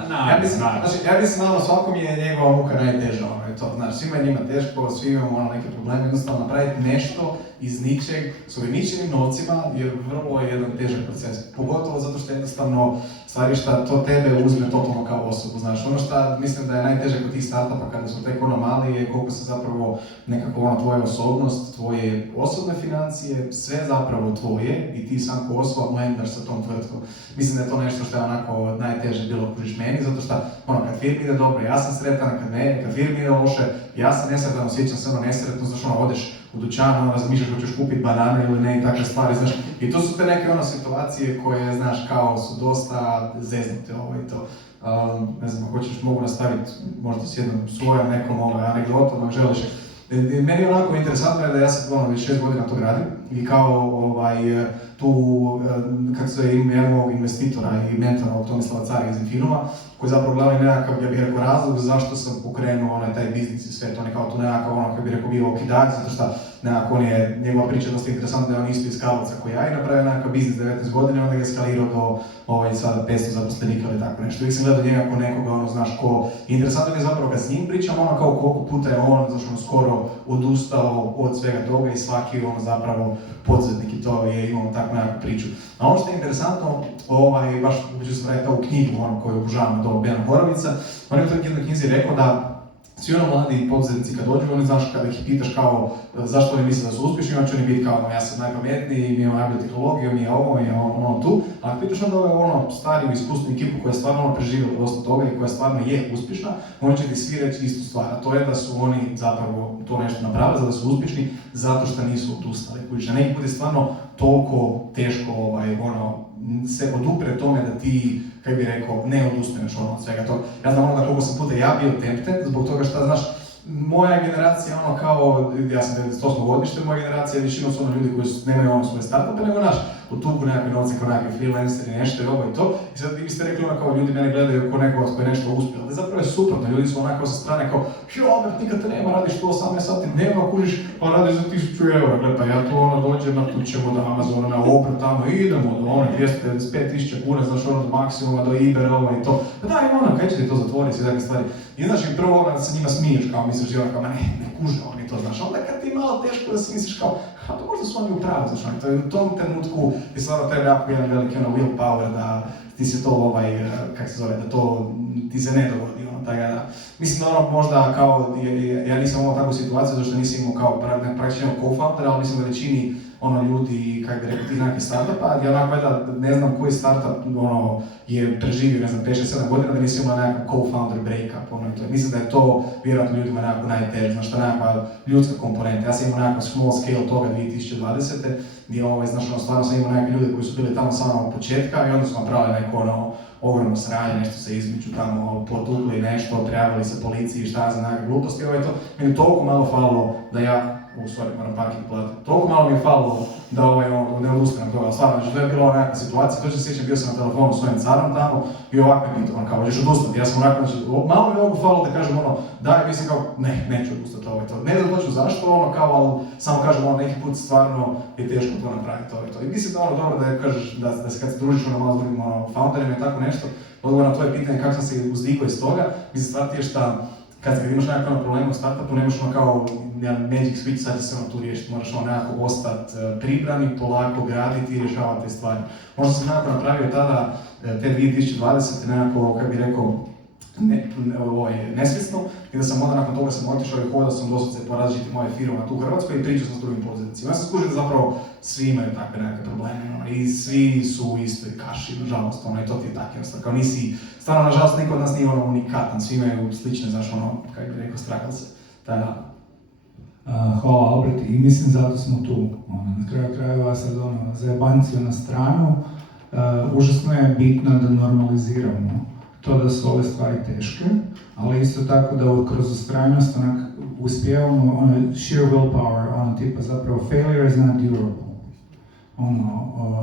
Ja mislim malo svakom je njegova muka najteža, ono je to, znaš, svima je njima teško, svi imamo ono neke probleme, jednostavno napraviti nešto iz ničeg, svojim ničim novcima je vrlo jedan težak proces, pogotovo zato što jednostavno stvari šta to tebe uzme totalno kao osobu, znaš, ono što mislim da je najteže kod tih startupa kada su tek ono mali je koliko se zapravo nekako ono tvoja osobnost, tvoje osobne financije, sve zapravo tvoje i ti sam ko osoba blendaš sa tom tvrtkom. Mislim da je to nešto što je onako najteže bilo kužiš meni, zato što ono kad firmi ide dobro, ja sam sretan, kad firmi ide loše, ja sam nesretan, osjećam se ono nesretno, znaš ono u dućanu, razmišljaš hoćeš kupiti banane ili ne i takve stvari, znaš. I to su te neke situacije koje, znaš, kao su dosta zeznute i to. Ne znam, hoćeš mogu nastaviti možda s jednom svojom nekom anegdotom, ako želiš. Meni je onako interesantno da ja sad već 6 godina to radim i kao tu, kako se zove, imam jednog investitora i mentora Tomislava Cara iz Infinuma, koji zapravo glavni nekakav, ja bih rekao, razlog zašto sam pokrenuo taj biznis i sve to, on je kao tu nekakav koji bi rekao bio okidač, zato što nekako njegova priča je dosta interesantna, da je on isto iz Karlovca koji ja i napravio nekakav biznis 19 godina i onda ga je eskalirao do sada 500 zaposlenika ili tako nešto. Uvijek sam gledao njega ko nekoga, znaš, ko... Interesantno mi je zapravo kad s njim pričam, kao koliko puta je on, znaš, skoro odustao od svega toga i svaki zapravo poduzetnik i to je imao takvu nekakvu priču. A ono što je interesantno, baš ću se vratiti ovu knjigu koju obožavam od Bena Horovica, on je u toj jednoj knjizi rekao da svi mladi poduzetnici kad dođu, oni, znaš, kada ih pitaš kao zašto oni misle da su uspješni, on će oni biti kao ja sam najpametniji, mi imamo najbolju tehnologiju, mi je ovo, mi je ono tu, ali ako pitaš onda stariju iskusnu ekipu koja je stvarno preživjela dosta toga i koja stvarno je uspješna, oni će ti svi reći istu stvar, a to je da su oni zapravo to nešto napravili, da su uspješni zato što nisu odustali. Kući, na neki put je stvarno toliko teško se odupre tome da ti, kako bi rekao, ne odustaneš od svega toga. Ja znam koliko sam puta ja bio tempted, zbog toga što, znaš, moja generacija kao, ja sam 98. godište, moja generacija većinom su ljudi koji nemaju svoje startupe, nego utuku nekakve novce kao nekakvi freelanceri, nešto i ovo i to. I sad vi ste rekli kao ljudi mene gledaju kao nekoga koji je nešto uspio. Ali zapravo je suprotno, ljudi su onako sa strane kao Albert, nikad te nema, radiš to 18 sati dnevno, kužiš, pa radiš za 1000 eura. Gle, pa ja tu dođem, natučemo do Amazona, na obrt tamo, idemo do 295.000 kuna, znaš, do maksimuma, do Ibera, i to. Pa daj, kaj će ti to zatvoriti, sve takve stvari. I znaš, i prvo se njima smiješ, kao misliš, kao, ma ne kuže oni to, znaš, onda kad ti je malo teško da si misliš kao, a to možda su oni u pravu, znaš, to je u tom trenutku ti stvarno treba jako jedan veliki willpower da ti se to, kako se zove, da to ti se ne dogodi, tako da, mislim da možda kao, ja nisam imao takvu situaciju, zato što nisam imao kao praktično co-founder, ali mislim da većini ljudi, kako bi rekao, ti nekakve startupa, ja onako valjda ne znam koji startup je preživio, ne znam, 5-7 godina da nisam imao nekakav co-founder breakup, mislim da je to vjerojatno ljudima nekako najteže, znaš, to je nekakva ljudska komponenta. Ja sam imao nekakav small scale toga 2020. gdje, znaš, stvarno sam imao nekakve ljude koji su bili tamo samo od početka i onda su napravili neko ogromno sranje, nešto se između tamo potukli nešto, prijavili se policiji, šta za nekakve gluposti, to. Meni je toliko malo falilo da ja, moram parking platiti, toliko malo mi je falilo da ne odustanem toga, stvarno, znači to je bila nekakva situacija, to će se sjećam, bio sam na telefonu s svojim carom tamo i ovako me pitao, kao, hoćeš odustati, ja sam onako, znači, malo mi je ovako falilo da kažem daj, mislim kao, neću odustati to. Ne znam točno zašto, kao, ali samo kažem, neki put stvarno je teško to napraviti, to. I mislim da dobro da kažeš, da se kad se družiš malo s drugim founderima i tako nešto, odgovor na tvoje pitanje kako sam se uzdikao iz toga, mislim stvar ti je šta, kad imaš nekakav problem u startupu, nemaš kao magic switch, sad će se tu riješiti, moraš nekako ostati pribran i polako graditi i rješavati te stvari. Možda sam nekako napravio tada, te 2020. nekako, kako bi rekao, nesvjesno, i da sam onda nakon toga sam otišao i hodao sam doslovce po različitim moje firmama tu u Hrvatskoj i pričao sam s drugim poduzetnicima. Ja sam skužio da zapravo svi imaju takve nekakve probleme i svi su u istoj kaši, nažalost, i to ti je tako jednostavno. Kao nisi, stvarno, nažalost, niko od nas nije unikatan, svi imaju slične, znaš, kako bi rekao, strakalce. Hvala Albert, i mislim zato smo tu. Na kraju krajeva sad zajebanciju na stranu, užasno je bitno da normaliziramo to da su ove stvari teške, ali isto tako da kroz ustrajnost uspijevamo sheer willpower, tipa zapravo failure is not durable.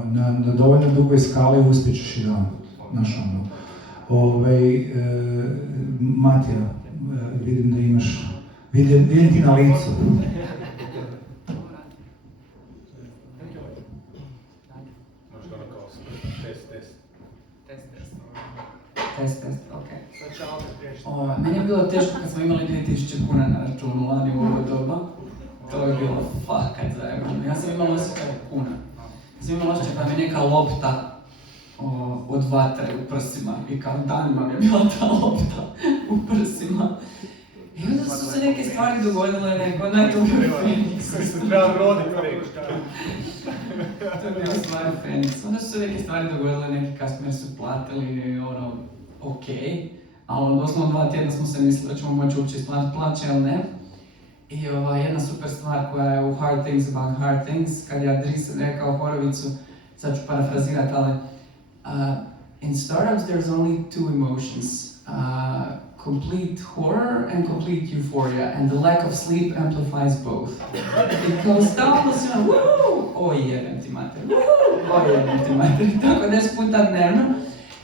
Na dovoljno dugoj skali uspjećeš i dan. Matija, vidim da imaš, vidim ti na licu. Test, okej. Meni je bilo teško kad smo imali 2000 kuna na računu lani u ovo doba. To je bilo fakat zajebano. Ja sam imala osjećaj kuna. Ja sam imala osjećaj da mi neka lopta od vatre u prsima i kao danima mi je bila ta lopta u prsima. I onda su se neke stvari dogodile, neko najdobroj Feniks. Koji se treba roditi. To je bilo stvari Feniks. Onda su se neke stvari dogodile, neki customer su platili, okej. Ali doslovno 2 tjedna smo se mislili da ćemo moći uopće isplatiti plaće, ali ne. I jedna super stvar koja je u Hard Things About Hard Things, kad je Andreessen rekao Horovicu, sad ću parafrazirati, ali in startups there's only two emotions, complete horror and complete euphoria, and the lack of sleep amplifies both. I kao stalno si ono, oj jebem ti mater, oj jebem ti mater, tako 10 puta dnevno.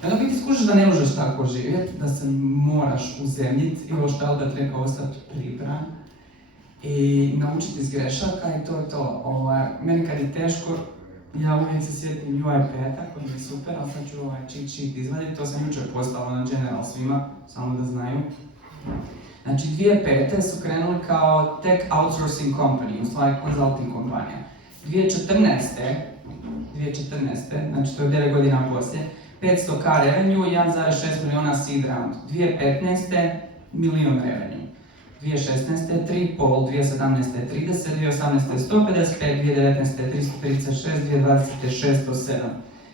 Onda biti skužiš da ne možeš tako živjeti, da se moraš uzemljiti i ovo što je Albert rekao, ostati pribran i naučiti iz grešaka i to je to. Meni kad je teško, ja uvijek se sjetim UI5-a koji je super, ali sad ću cheat sheet izvaditi, to sam jučer poslala na general svima, samo da znaju. Znači 2005. su krenuli kao tech outsourcing company, u stvari consulting kompanija. 2014. Znači to je 9 godina poslije, 500k revenue, 1,6 miliona seed round. 2015. milion revenue. 2016. 3,5, 2017. 30, 2018. 155, 2019. 336, 2020. 607.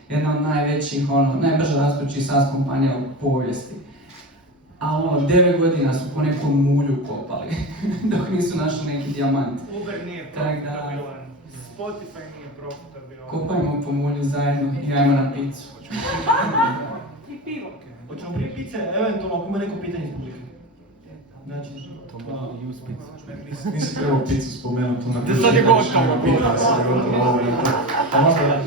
Jedna od najvećih, najbrže rastućih SaaS kompanija u povijesti. A 9 godina su po nekom mulju kopali, dok nisu našli neki dijamant. Uber nije profitabilan, Spotify nije profitabilan. Kopajmo po mulju zajedno i ajmo na picu. I pivo. Hoćemo prije pice, eventualno ako ima neko pitanje iz publike. Znači, Nisi trebao picu spomenuti na Da sad je gotovo. Pa možda da.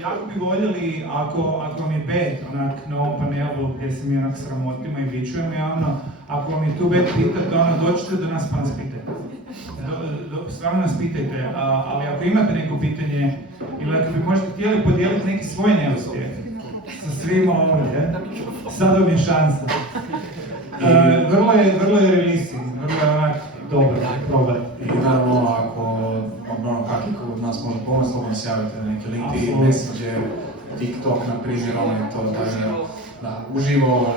Jako bi voljeli, ako vam je bed onak na ovom panelu gdje se mi onak sramotimo i bičujemo javno, ako vam je tu bed pitate, dođite do nas pa nas pitajte. Stvarno nas pitajte, ali ako imate neko pitanje ili ako bi možda htjeli podijeliti neki svoj neuspjeh sa svima ovdje, sad vam je šansa. Vrlo je releasing, vrlo je onak dobro probati. I naravno, ako kakvi od nas može pomoći, slobodno se javite na neki LinkedIn, Messenger, TikTok, na primjer, je to da uživo,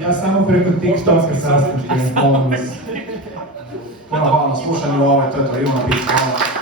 Ja samo preko TikToka sastavljam, molim vas. Hvala na slušanju, to je to, idemo na pitu, hvala.